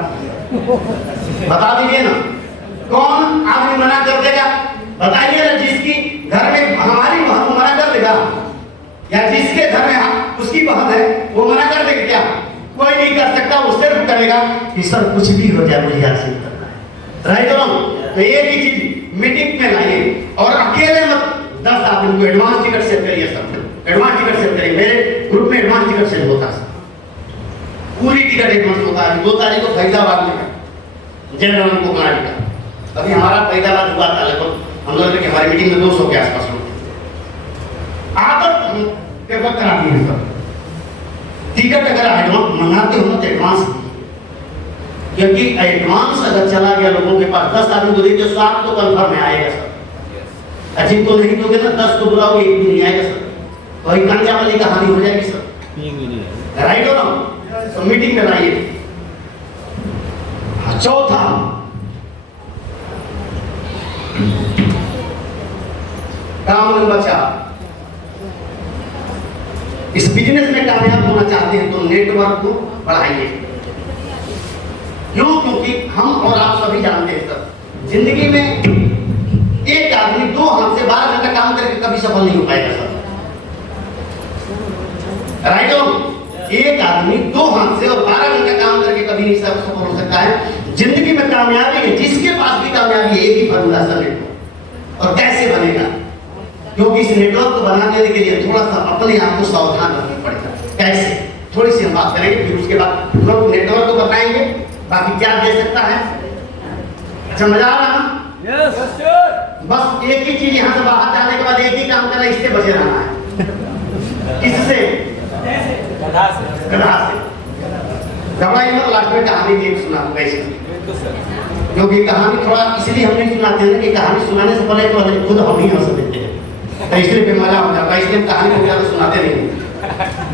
बता दीजिए ना, कौन आदमी मना कर देगा? बताइए ना, जिसकी घर में हमारी बहन मना कर देगा, या जिसके घर में उसकी बहन है वो मना कर देगा क्या? कोई नहीं कर सकता। वो सिर्फ करेगा कि सर कुछ भी हो जाए मुझे हासिल करना है, राइट और रॉन्ग? तो एक ही चीज मीटिंग में लाइए, और अकेले मत 10 आदमी को एडवांस टिकट सेल करिए सर, एडवांस टिकट सेल करिए। मेरे ग्रुप में एडवांस टिकट सेल होता है, पूरी टिकट एडवांस होता है। 2 तारीख को फैजाबाद में जनरल को कर्नाटक, अभी हमारा फैजाबाद हुआ था, लगभग हम लोग हमारी मीटिंग में 200 के आसपास लोग आकर पेपर करा दिए सर। टिकट अगर एडवांस मंगाते हो तो एडवांस, क्योंकि एडवांस अगर चला गया लोगों के पास, 10 आदमी को देते 7 तो कन्फर्म में आएगा सर। जिनको नहीं दोगे ना 10 को बुलाओगे, 1 भी नहीं आएगा सर। वही कांचा वाली कहानी हो जाएगी सर, राइट हो ना? तो मीटिंग में लाइए। चौथा, काम बचा। इस बिजनेस में कामयाब होना चाहते हैं तो नेटवर्क को बढ़ाइए। क्यों? क्योंकि हम और आप सभी जानते हैं सर, जिंदगी में एक आदमी 2 हाथ से 12 घंटा काम करके कभी सफल नहीं हो पाएगा सर, राइट हो? एक आदमी 2 हाथ से और 12 घंटा काम करके कभी नहीं सफल हो सकता है। जिंदगी में कामयाबी है, जिसके पास भी कामयाबी है, एक ही फॉर्मूला सर, नेटवर्क। और कैसे बनेगा? क्योंकि इस नेटवर्क को बनाने के लिए थोड़ा सा अपने आप को सावधान रखना पड़ेगा। कैसे? थोड़ी सी हम बात करेंगे, फिर उसके बाद लोग नेटवर्क को बताएंगे, बाकी क्या दे सकता है। अच्छा, मजा आ रहा है? Yes sir. बस एक ही चीज, यहाँ से बाहर जाने के बाद एक ही काम करना, इससे बचे रहना है। किससे? गधा से। घबराइए मत, लास्ट में कहानी एक सुनाऊंगा इसकी, क्योंकि कहानी थोड़ा इसलिए हम नहीं सुनाते हैं कि कहानी सुनाने से पहले तो खुद हम ही हंस देते हैं, तो इसलिए बेमजा हो जाता है, इसलिए कहानी को ज़्यादा सुनाते नहीं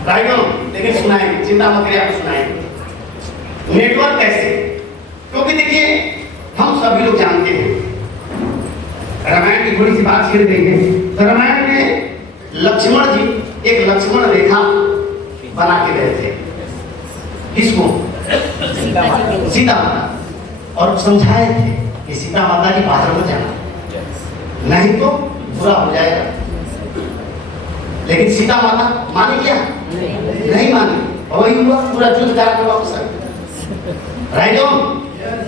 राइट हो, लेकिन सुनाएंगे, चिंता मत करिए, आपको सुनाएंगे। नेटवर्क कैसे? क्योंकि देखिए हम सभी लोग जानते हैं, रामायण की थोड़ी सी बात छेड़ देंगे। तो रामायण में लक्ष्मण जी एक लक्ष्मण रेखा बना के गए थे, किसको? सीता माता, और समझाए थे कि सीता माता की बाहर मत जाना, नहीं तो बुरा हो जाएगा। लेकिन सीता माता मानी क्या? नहीं मानी, और वही हुआ, पूरा युद्ध करके वापस आ गए राइट ऑन।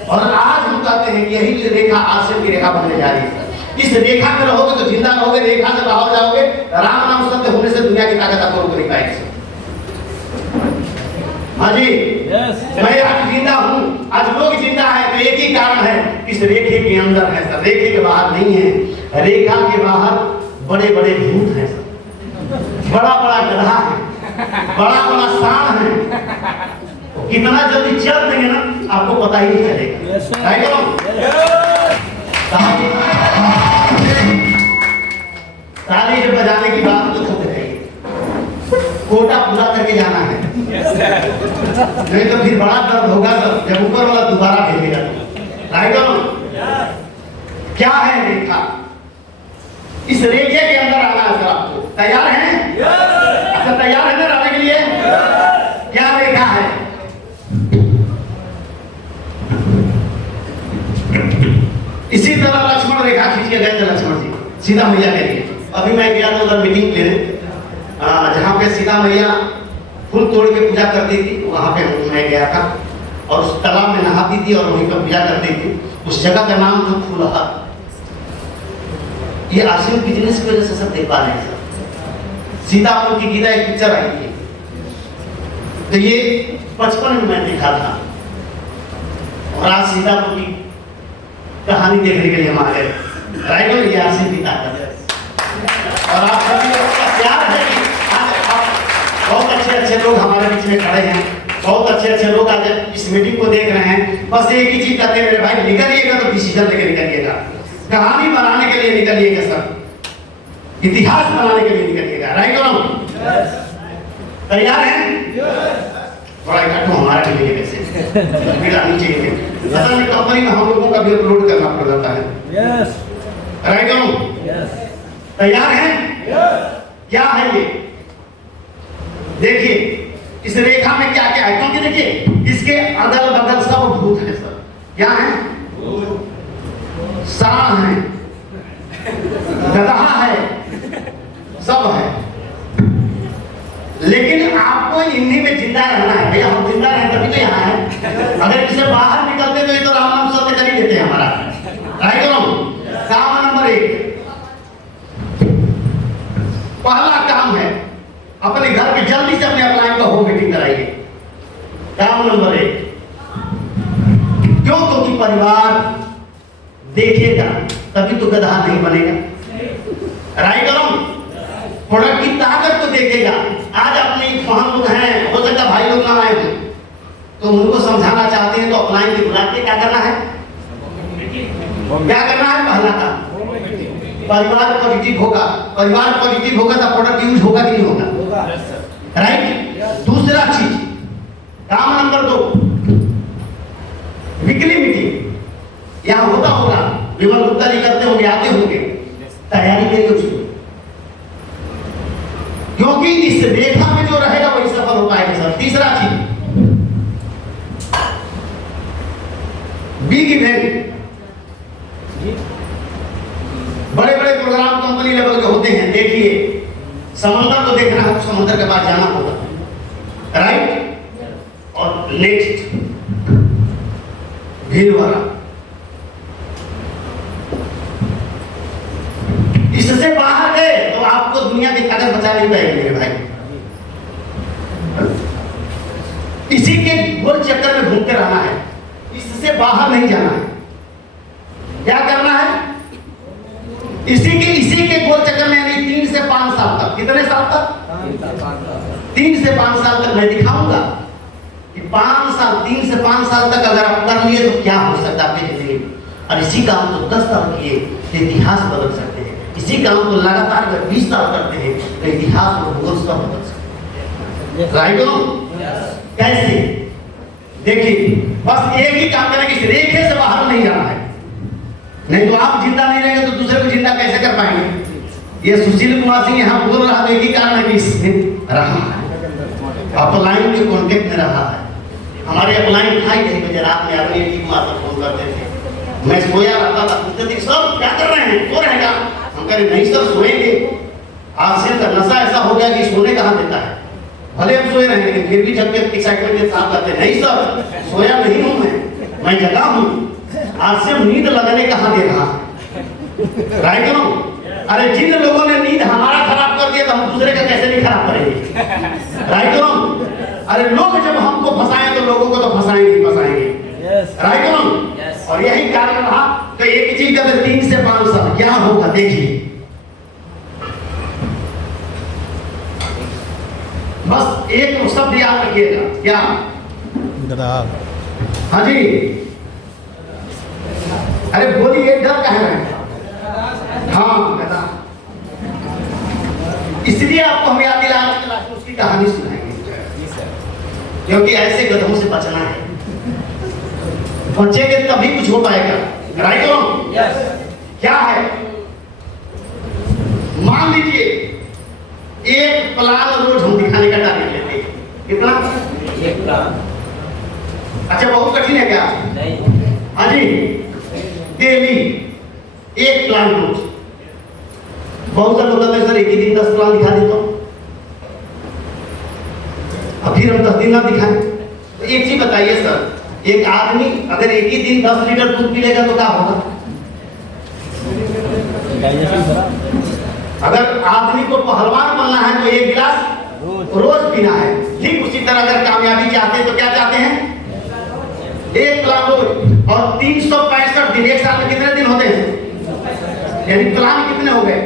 और आज हम कहते हैं कि यही रेखा आश्रम की रेखा बनने जा रही है। इस रेखा में रहोगे तो जिंदा रहोगे, रेखा से बाहर जाओगे, राम नाम सत्य होने से दुनिया की ताकत आपको रोक नहीं पाएगी। हाँ जी, मैं आज जिंदा हूँ, आज लोग जिंदा है, तो एक ही कारण है, इस रेखे के अंदर है सर, रेखे के बाहर नहीं है। रेखा के बाहर बड़े बड़े भूत हैं सर, बड़ा बड़ा गधा है, बड़ा बड़ा सांड है, कितना जल्दी चल देंगे ना आपको पता ही नहीं चलेगा राइट हो। ताली जब बजाने की बात तो चलते रहेगी, कोटा पूरा करके जाना है, नहीं तो फिर बड़ा दर्द होगा जब ऊपर वाला दोबारा भेजेगा राइट हो। क्या है रेखा? इस रेखे के अंदर आना है सर, आपको तैयार हैं? अच्छा तैयार है ना आने के लिए? क्या रेखा है? इसी तरह लक्ष्मण रेखा खींच के गए थे लक्ष्मण जी सीता मैया के लिए। अभी मैं गया था उधर मीटिंग लेने, जहाँ पे सीता मैया फूल तोड़ के पूजा करती थी, वहाँ पे मैं गया था, और उस तालाब में नहाती थी और वहीं पर पूजा करती थी। उस जगह का नाम था फूलहार। ये आश्रम बिजनेस की वजह से सब देख पा रहे हैं सर। सीतापुर की गीता एक पिक्चर आई थी, तो ये 55 में मैं देखा था, और आज सीतापुर की कहानी देखने के लिए हम आ गए राइट हो। ये आश्रम की ताकत है, और आप सभी लोगों का प्यार है कि आज बहुत अच्छे लोग हमारे बीच में खड़े हैं, बहुत अच्छे लोग आज इस मीटिंग को देख रहे हैं। बस एक ही चीज कहते हैं मेरे भाई, निकलिएगा तो डिसीजन लेकर निकलिएगा, कहानी बनाने के लिए निकलिएगा सर, इतिहास बनाने के लिए निकलिएगा राइट हो। तैयार हैं? थोड़ा इकट्ठा हमारे लिए कैसे नीचे असल में कंपनी में हम लोगों का भी अपलोड करना पड़ जाता है राइट हो। तैयार हैं? क्या है ये? देखिए इस रेखा में क्या क्या है, क्योंकि देखिए इसके अगल बगल सब भूत है सर। क्या है? सांड है, गधा है, सब है, लेकिन आपको इन्हीं में जिंदा रहना है। भैया हम जिंदा रहे तभी तो यहाँ है, अगर इसे बाहर निकलते तो ये तो राम नाम सत्य कर ही देते हैं हमारा राइट हो। काम नंबर 1, पहला काम है अपने घर के जल्दी से अपने अपलाइन का होम मीटिंग कराइए। काम नंबर 1, क्यों? क्योंकि परिवार देखेगा तभी तो गधा नहीं बनेगा राइट हो। प्रोडक्ट की ताकत को देखेगा। आज अपने हम लोग हैं, हो सकता भाई लोग ना आए थे, तो उनको समझाना चाहते हैं तो अपलाइन के बुला के क्या करना है? क्या करना है? पहला काम परिवार पॉजिटिव होगा, परिवार पॉजिटिव होगा तो प्रोडक्ट यूज होगा कि नहीं होगा राइट। दूसरा चीज काम नंबर 2, वीकली मीटिंग यहाँ होता होगा, विमल गुप्ता जी करते होंगे, आते होंगे, तैयारी करिए उसको, क्योंकि इस रेखा में जो रहेगा वही सफल हो पाएगा सर। तीसरा चीज बिग इवेंट, बड़े बड़े प्रोग्राम कंपनी लेवल के होते हैं। देखिए समंदर को देखना है तो समंदर के पास जाना होगा राइट। और नेक्स्ट भीलवाड़ा, इससे बाहर गए तो आपको दुनिया की ताकत बचा नहीं पाएगी मेरे भाई। इसी के गोल चक्कर में घूमते रहना है, इससे बाहर नहीं जाना है। क्या करना है? इसी के गोल चक्कर में, यानी 3 से 5 साल तक। कितने साल तक? 3 से 5 साल तक मैं दिखाऊंगा कि 5 साल 3 से 5 साल तक अगर आप कर लिए तो क्या हो सकता है आपकी जिंदगी में। और इसी काम को 10 साल किए तो इतिहास बदल सकते हैं। इसी काम को लगातार अगर 20 साल करते हैं तो इतिहास और भूगोल सब बदल सकते हैं। राइट हो? कैसे? देखिए, बस एक ही काम करना कि रेखे से बाहर नहीं जाना है, नहीं तो आप जिंदा नहीं रहेंगे तो दूसरे को जिंदा कैसे कर पाएंगे। ये सुशील कुमार सिंह यहाँ बोल रहा है, एक ही कारण है कि इसमें रहा है, अपलाइन के कॉन्टेक्ट में रहा है। हमारे अपलाइन भाई 1 बजे रात में अपने टी कुमार से फोन करते थे, मैं सोया रहता था, पूछते थे सर क्या कर रहे हैं, सो रहेगा। हम कह रहे नहीं सर सोएंगे, ऑक्सीजन का नशा ऐसा हो गया कि सोने कहाँ देता है, भले हम सोए रहे लेकिन फिर भी जब तक एक्साइटमेंट के साथ करते नहीं सर सोया नहीं हूँ, मैं जगा हूँ, आज से नींद लगने कहाँ दे रहा है। राइट हो? अरे जिन लोगों ने नींद हमारा खराब कर दिया तो हम दूसरे का कैसे नहीं खराब करेंगे। राइट हो? अरे लोग जब हमको फंसाएं तो लोगों को तो फंसाएंगे ही फंसाएंगे। राइट हो? और यही कारण रहा। तो एक चीज का 3 से 5 साल क्या होगा देखिए, बस एक शब्द याद रखिएगा, क्या? हाँ जी, अरे बोलिए, डर कह रहे हैं? हाँ गधा। इसलिए आपको हम याद दिला उसकी कहानी सुनाएंगे, क्योंकि ऐसे गधों से बचना है, बचेंगे तभी कुछ हो पाएगा। राइट हो? क्या है, मान लीजिए एक प्लान रोज हम दिखाने का टारगेट लेते हैं, कितना? एक प्लान। अच्छा बहुत कठिन है क्या? नहीं। हाँ जी, डेली एक प्लान रोज। बहुत सारे लोग कहते हैं सर एक ही दिन 10 प्लान दिखा देता हूँ, अब फिर हम 10 दिन ना दिखाएं। तो एक चीज बताइए सर, एक आदमी अगर एक ही दिन 10 लीटर दूध पी लेगा तो क्या होगा? अगर आदमी को पहलवान बनना है तो 1 गिलास रोज पीना है। ठीक उसी तरह अगर कामयाबी चाहते हैं तो क्या चाहते हैं? 1 प्लान रोज। और 365 दिन, एक साल में कितने दिन होते हैं? यानी प्लान कितने हो गए?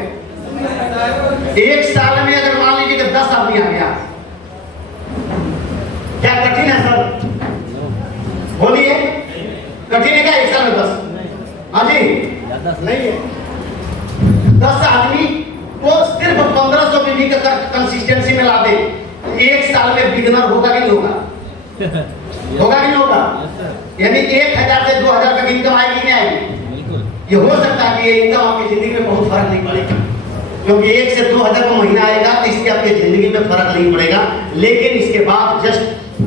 एक साल में अगर मान लीजिए कि 10 आदमी आ गया, क्या कठिन है सर? बोलिए, कठिन है क्या एक साल में 10? हाँ जी, नहीं है। 10 आदमी को सिर्फ 1500 मिली का कंसिस्टेंसी में ला दे, एक साल में बिगनर होगा कि नहीं होगा? होगा कि नहीं होगा? यानी 1000 से 2000 तक इनकम आएगी नहीं आएगी? ये हो सकता है कि ये इनकम आपकी जिंदगी में बहुत फर्क नहीं पड़ेगा, क्योंकि 1 से 2000 का महीना आएगा तो इससे आपकी जिंदगी में फर्क नहीं पड़ेगा। लेकिन इसके बाद जस्ट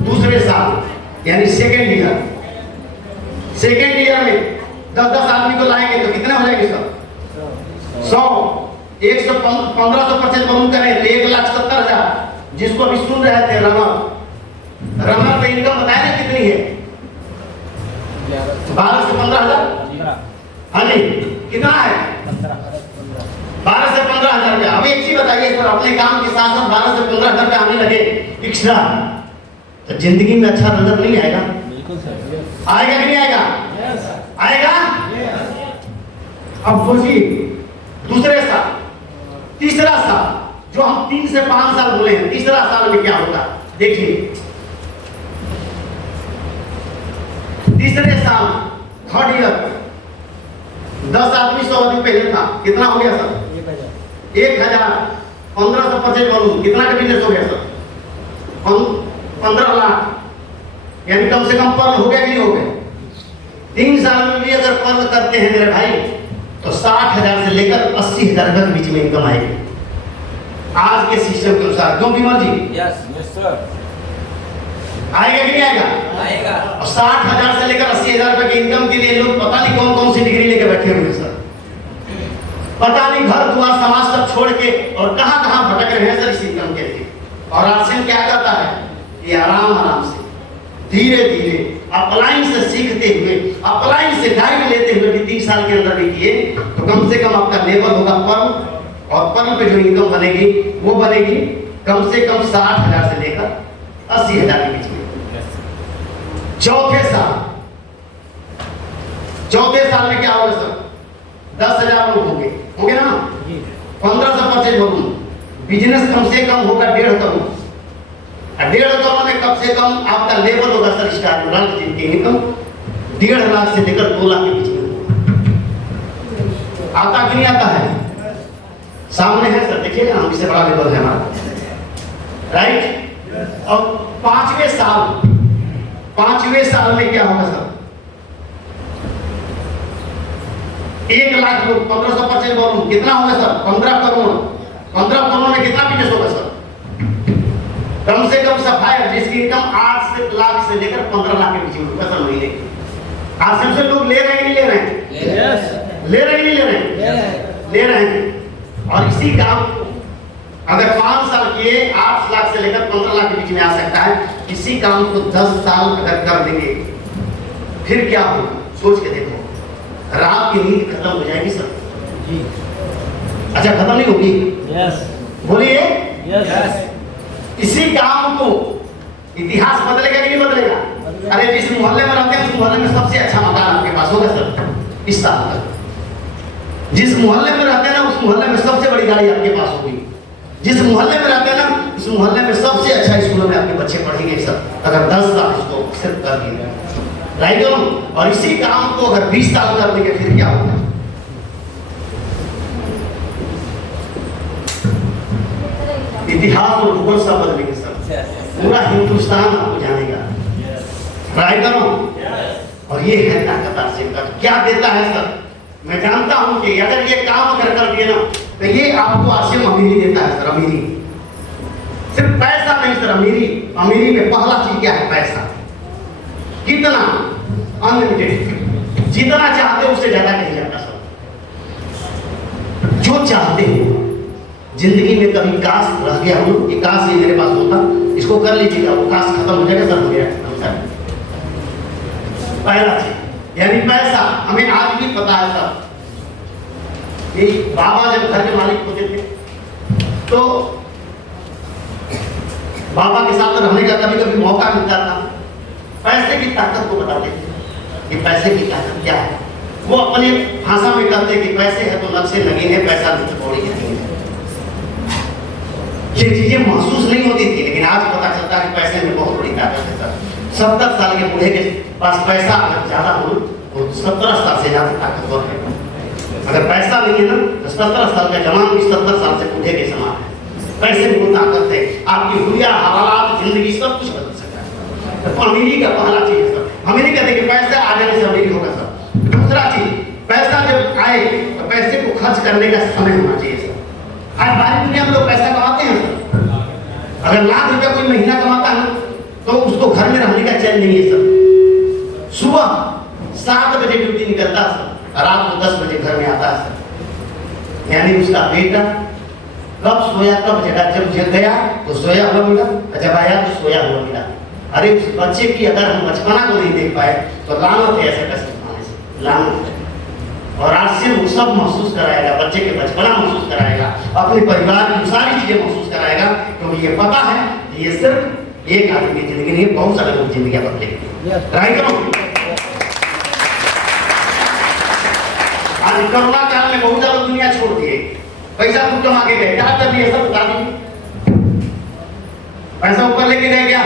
दूसरे साल यानी सेकेंड ईयर में 10 आदमी को लाएंगे तो कितने हो जाएंगे सर? 100 1500% बलून करें तो 1,70,000। जिसको अभी सुन रहे थे रनर पे इनकम बताया ना कितनी है? 12 से 15,000। हाँ जी, कितना है? 12 से 15,000 रुपया। अब एक चीज बताइए सर, अपने काम के साथ साथ 12 से 15,000 रुपया आने लगे एक्स्ट्रा तो जिंदगी में अच्छा नजर नहीं आएगा? बिल्कुल सर। आएगा कि नहीं आएगा? आएगा। अब सोचिए दूसरे साल, तीसरा साल, जो हम 3 से 5 साल बोले हैं, तीसरा साल में क्या होगा देखिए। तीसरे साल थर्ड ईयर 10 आदमी 100 आदमी पहले था, कितना हो गया सर? 1000। 1500% बोलूं कितना का बिजनेस हो गया सर? 15 लाख। यानी कम से कम पर्ल हो गया कि नहीं हो गया? 3 साल में भी अगर पर्ल करते हैं मेरे भाई तो 60,000 से लेकर 80,000 तक बीच में इनकम आएगी आज के सिस्टम के अनुसार। क्यों विमल जी? Yes sir. आएगा कि नहीं आएगा? आएगा। और 60,000 से लेकर 80,000 रुपए की इनकम के लिए लोग पता नहीं कौन कौन सी डिग्री लेके बैठे हुए सर, पता नहीं घर द्वार समाज सब छोड़ के और कहां कहां भटक रहे हैं सर इस इनकम के लिए। और आसिम क्या करता है कि आराम से धीरे धीरे अपलाइन से सीखते हुए, अपलाइन से गाइड लेते हुए भी 3 साल के अंदर भी किए तो कम से कम आपका लेवल होगा पर्ल, और पर्ल पे जो इनकम बनेगी वो बनेगी कम से कम 60,000 से लेकर 80,000 के बीच में। चौथे साल में क्या होगा सर? 10,000 लोग होंगे ना? 1500% बोलूं, बिजनेस कम से कम होगा 1.5 करोड़। 1.5 करोड़ में कम से कम आपका लेवल होगा सर स्टार्ट जिनकी इनकम 1.5 लाख से लेकर 2 लाख के बीच में आता कि नहीं आता है? सामने है सर, देखिए हम इससे बड़ा लेवल है हमारा, राइट। और 5वें साल में क्या होगा सर? 1 लाख लोग 1525 बोलूं कितना होगा सर? 15 करोड़। 15 करोड़ में कितना बिजनेस होगा सर? कम से कम सफाई जिसकी इनकम 8 लाख से लेकर 15 लाख के बीच में होगा सर महीने। आज सबसे लोग ले रहे हैं नहीं ले रहे हैं? ले रहे हैं नहीं ले रहे हैं? ले रहे हैं। और इसी काम अगर 5 साल किए 8 लाख से लेकर 15 लाख के बीच में आ सकता है। इसी काम को 10 साल अगर कर देंगे फिर क्या होगा? सोच के देखो, रात की नींद खत्म हो जाएगी सर। अच्छा खत्म नहीं होगी? बोलिए। इसी काम को इतिहास बदलेगा कि नहीं बदलेगा? अरे जिस मोहल्ले में रहते हैं उस मोहल्ले में सबसे अच्छा मकान आपके पास होगा सर इस साल तक। जिस मोहल्ले में रहते हैं ना उस मोहल्ले में सबसे बड़ी गाड़ी आपके पास होगी। जिस मोहल्ले में रहते हैं ना उस मोहल्ले में सबसे अच्छा स्कूलों में आपके बच्चे पढ़ेंगे सर, अगर 10 साल इसको सिर्फ कर दिए, राइट। और इसी काम को अगर 20 साल कर देंगे फिर क्या होगा? इतिहास और भूगोल सब बदलेंगे सर, पूरा हिंदुस्तान आपको जानेगा, राइट। और ये है ताकत आसिफ का। क्या देता है सर? मैं जानता हूं कि अगर ये काम अगर कर दिए ना तो ये आपको आसिफ अमीरी देता है सर। अमीरी सिर्फ पैसा नहीं सर, अमीरी में पहला चीज क्या है? पैसा। कितना? अनलिमिटेड, जितना चाहते हो उससे ज्यादा नहीं जाता सर। जो चाहते हो जिंदगी में कभी काश रह गया हूं कि काश ये मेरे पास होता, इसको कर लीजिएगा, वो काश खत्म हो जाएगा सर, हो गया। पहला चीज यानी पैसा। हमें आज भी पता है सर, ये बाबा जब घर के मालिक होते थे तो बाबा के साथ रहने का कभी कभी मौका मिलता था। पैसे की ताकत को बताते थे कि पैसे की ताकत क्या है। वो अपने भाषा में कहते कि पैसे है तो नक्शे लगे हैं, पैसा नहीं तो कौड़ी नहीं है। ये चीजें महसूस नहीं होती थी, लेकिन आज पता चलता है कि पैसे में बहुत बड़ी ताकत है सर। 70 साल के बूढ़े के पास पैसा अगर ज्यादा हो तो 17 साल से ज्यादा ताकतवर है। अगर पैसा नहीं है ना तो 17 साल का जवान भी 70 साल से बूढ़े के समान है। पैसे में वो ताकत है, आपकी हुलिया हालात जिंदगी सब कुछ बदल सकता है। तो अमीरी का पहला चीज है सर। अमीरी कहते हैं कि पैसा आ जाने से अमीरी होगा सर। दूसरा चीज, पैसा जब आए तो पैसे को खर्च करने का समय होना चाहिए सर। आज बाहरी दुनिया में लोग पैसा कमाते हैं सर। अगर लाख रुपया कोई महीना कमाता है तो उसको घर में रहने का चैन नहीं है सर। सुबह 7 बजे ड्यूटी निकलता है सर, रात को 10 बजे घर में आता है सर। यानी उसका बेटा कब सोया कब जगा, जब जग गया तो सोया हुआ मिला, जब आया तो सोया हुआ मिला। अरे उस बच्चे की अगर हम बचपना को नहीं देख पाए तो लानत है ऐसे कष्ट पाने से, लानत है। और आज से वो सब महसूस कराएगा, बच्चे के बचपना महसूस कराएगा, अपने परिवार की सारी चीजें महसूस कराएगा, क्योंकि ये पता है कि ये सिर्फ एक आदमी की जिंदगी नहीं, बहुत सारे लोग जिंदगी बदलेंगे, राइट। आज कोरोना काल में बहुत ज्यादा दुनिया छोड़ दिए, पैसा खूब कमा के गए, क्या कर दिए सब बता दीजिए। पैसा ऊपर लेके गए क्या?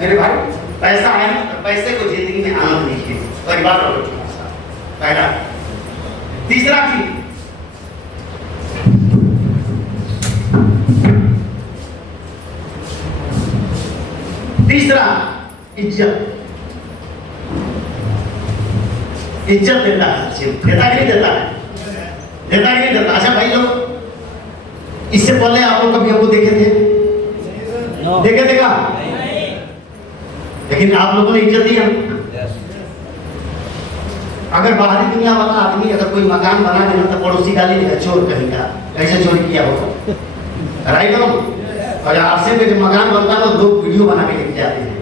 मेरे भाई पैसा है ना, तो पैसे को जिंदगी में आनंद लीजिए, परिवार और पहला। तीसरा चीज, इज्जत। इज्जत देता है, देता कि नहीं देता है? देता कि नहीं देता? अच्छा भाई लोग, इससे पहले आप लोग कभी हमको देखे थे? देखे देखा? लेकिन आप लोगों ने इज्जत दी हम। अगर बाहरी दुनिया वाला आदमी अगर कोई मकान बना देना तो पड़ोसी गाली देगा, चोर कहीं का, ऐसे चोरी किया होगा, राइट। और आपसे में जब मकान बनता है तो लोग वीडियो बना के लेके जाते हैं,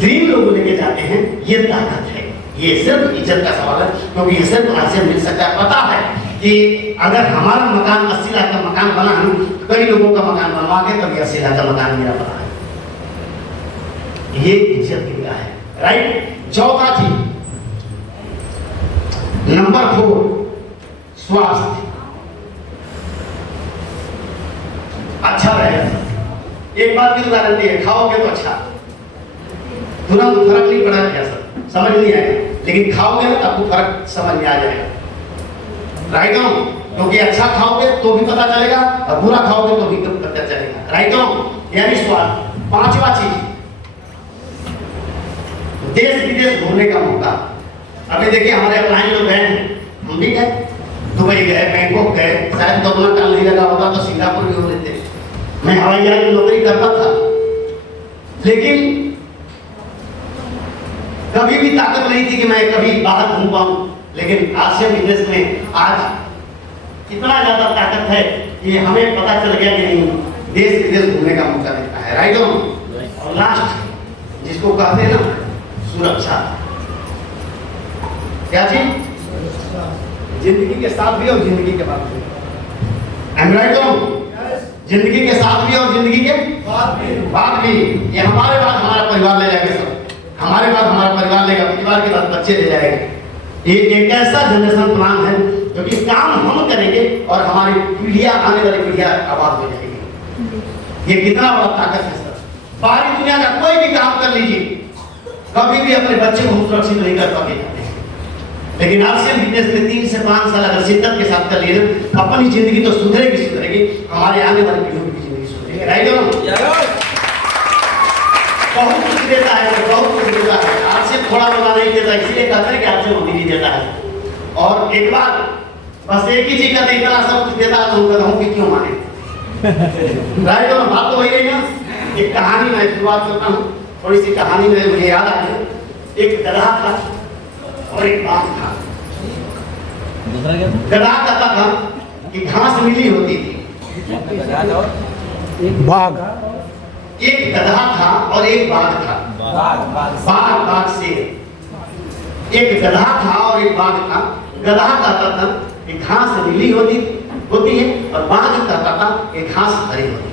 ड्रीम लोग लेके जाते हैं। ये ताकत है, ये सिर्फ इज्जत का सवाल है, क्योंकि ये सिर्फ आपसे मिल सकता है। पता है कि अगर हमारा मकान 80 लाख का मकान बना है, कई लोगों का मकान बनवा के तभी 80 लाख का मकान मेरा बना है। ये इज्जत की है, राइट। चौथा चीज, नंबर 4, स्वास्थ्य अच्छा रहेगा। एक बात की गारंटी है, खाओगे तो अच्छा, तुरंत फर्क नहीं पड़ा क्या सर, समझ नहीं आएगा, लेकिन खाओगे ना आपको फर्क समझ में आ जाएगा। राइट हो? क्योंकि अच्छा खाओगे तो भी पता चलेगा और बुरा खाओगे तो भी पता चलेगा। राइट हो? यानी स्वाद। पांचवा चीज, देश विदेश घूमने का मौका। अभी देखिए हमारे अपलाइन लोग गए हैं, हम भी गए, दुबई गए, बैंकॉक गए, शायद कोरोना काल नहीं लगा होता तो सिंगापुर भी हो लेते। मैं हवाई जहाज में नौकरी करता था, लेकिन कभी भी ताकत नहीं थी कि मैं कभी बाहर घूम पाऊं, लेकिन आसियान बिजनेस में आज इतना ज्यादा ताकत है कि हमें पता चल गया कि नहीं, देश विदेश घूमने का मौका मिलता है। राइट हो? और लास्ट जिसको कहते हैं ना सुरक्षा, क्या चीज? जिंदगी के साथ भी और जिंदगी के बाद भी। राइट हो? जिंदगी के साथ भी और जिंदगी के बाद भी। ये हमारे बाद हमारा परिवार ले जाएगा सब, हमारे बाद हमारा परिवार लेगा, परिवार के बाद बच्चे ले जाएंगे। ये एक ऐसा जनरेशन प्लान है जो कि काम हम करेंगे और हमारी पीढ़ियां, आने वाली पीढ़ियां आबाद हो जाएगी। ये कितना बड़ा ताकत है सर। बाहरी दुनिया का कोई भी काम कर लीजिए, कभी भी अपने बच्चे को सुरक्षित नहीं कर पाते, लेकिन आसियान बिजनेस में 3 से 5 साल अगर शिद्दत के साथ कर लिए ना, अपनी जिंदगी तो सुधरेगी, हमारे आने वाली पीढ़ियों की जिंदगी सुधरेगी। राइट हो? बहुत कुछ देता है, बहुत कुछ देता है, आपसे थोड़ा बड़ा नहीं देता, इसलिए कहते हैं कि आपसे मोदी जी देता है। और एक बार बस एक ही चीज का इतना सब कुछ देता है तो हम कहता हूँ कि क्यों माने। राइट हो? बात तो वही रही ना। एक कहानी मैं शुरुआत करता हूँ, थोड़ी सी कहानी में मुझे याद आ गई। एक गधा था और एक बाघ था। गधा कहता था कि घास नीली होती थी। बाघ, एक गधा था और एक बाघ था। बाघ से एक गधा था और एक बाघ था। गधा कहता था कि घास नीली होती है और बाघ कहता था कि घास हरी होती है।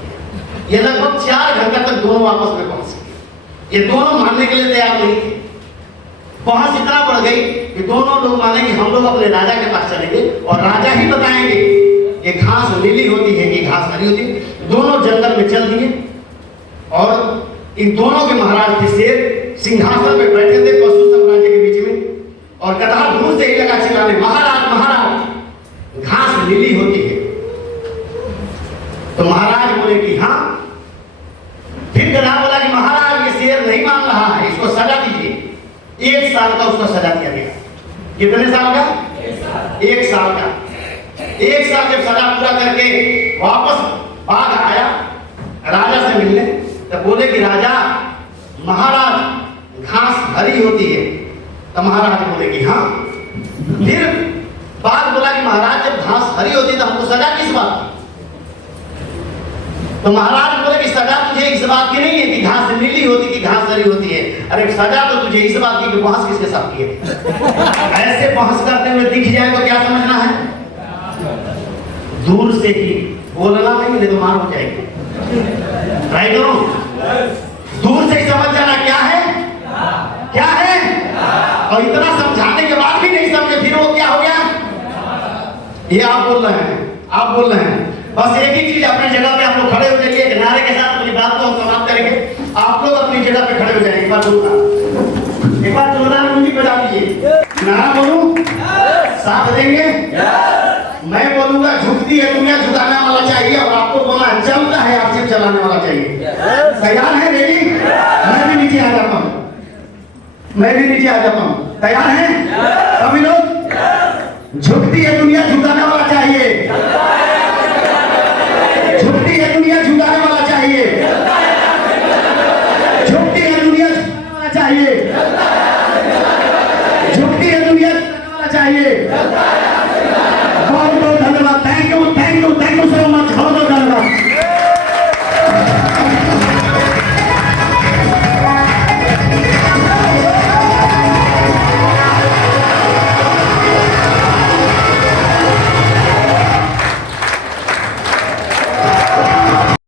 ये लगभग 4 घंटे तक दोनों आपस में पहुंच गए। ये दोनों मानने के लिए तैयार नहीं थे। बहस इतना बढ़ गई कि दोनों लोग माने कि हम लोग अपने राजा के पास चलेंगे और राजा ही बताएंगे कि घास नीली होती है कि घास हरी होती है। दोनों जंगल में चल दिए और इन दोनों के महाराज थे शेर, सिंहासन पे बैठे थे पशु साम्राज्य के बीच में, और गधा दूर से ही लगा चिल्लाने, महाराज महाराज घास नीली होती है। तो महाराज बोले कि हाँ। फिर गधा बोला कि महाराज ये शेर नहीं मान रहा है, इसको सजा दीजिए। 1 साल का उसको सजा दिया गया। कितने साल का? 1 साल का। 1 साल जब सजा पूरा करके वापस बाघ आया राजा से मिलने, तब बोले कि राजा महाराज घास हरी होती है। तो महाराज बोले कि हाँ। फिर बाघ बोला कि महाराज जब घास हरी होती है तो हमको सजा किस बात की? तो महाराज बोले कि सजा तुझे इस बात की नहीं है कि घास नीली होती कि घास हरी होती है। अरे सजा तो तुझे इस बात की कि बहस किसके साथ की है। ऐसे बहस करते हुए दिख जाए तो क्या समझना है? दूर से ही बोलना नहीं तो मार हो जाएगी। राइट हो? दूर से ही समझ जाना क्या है, क्या है। और इतना समझाने के बाद भी नहीं समझे, फिर वो क्या हो गया? ये आप बोल रहे हैं, आप बोल रहे हैं। बस एक ही चीज, अपनी जगह पे आप लोग खड़े हो जाइए। किनारे के साथ अपनी बात को हम समाप्त करेंगे। आप लोग अपनी जगह पे खड़े हो जाएंगे। एक बार जोरदार मुझे बजा दीजिए। नारा बोलूं, साथ देंगे। मैं बोलूंगा झुकती है दुनिया, झुकाने वाला चाहिए, और आपको बोलना चलता है आपसे चलाने वाला चाहिए। तैयार है? रेडी? मैं भी नीचे आ जाता हूँ, मैं भी नीचे आ जाता हूँ। तैयार है सभी लोग? झुकती है दुनिया, झुकाने वाला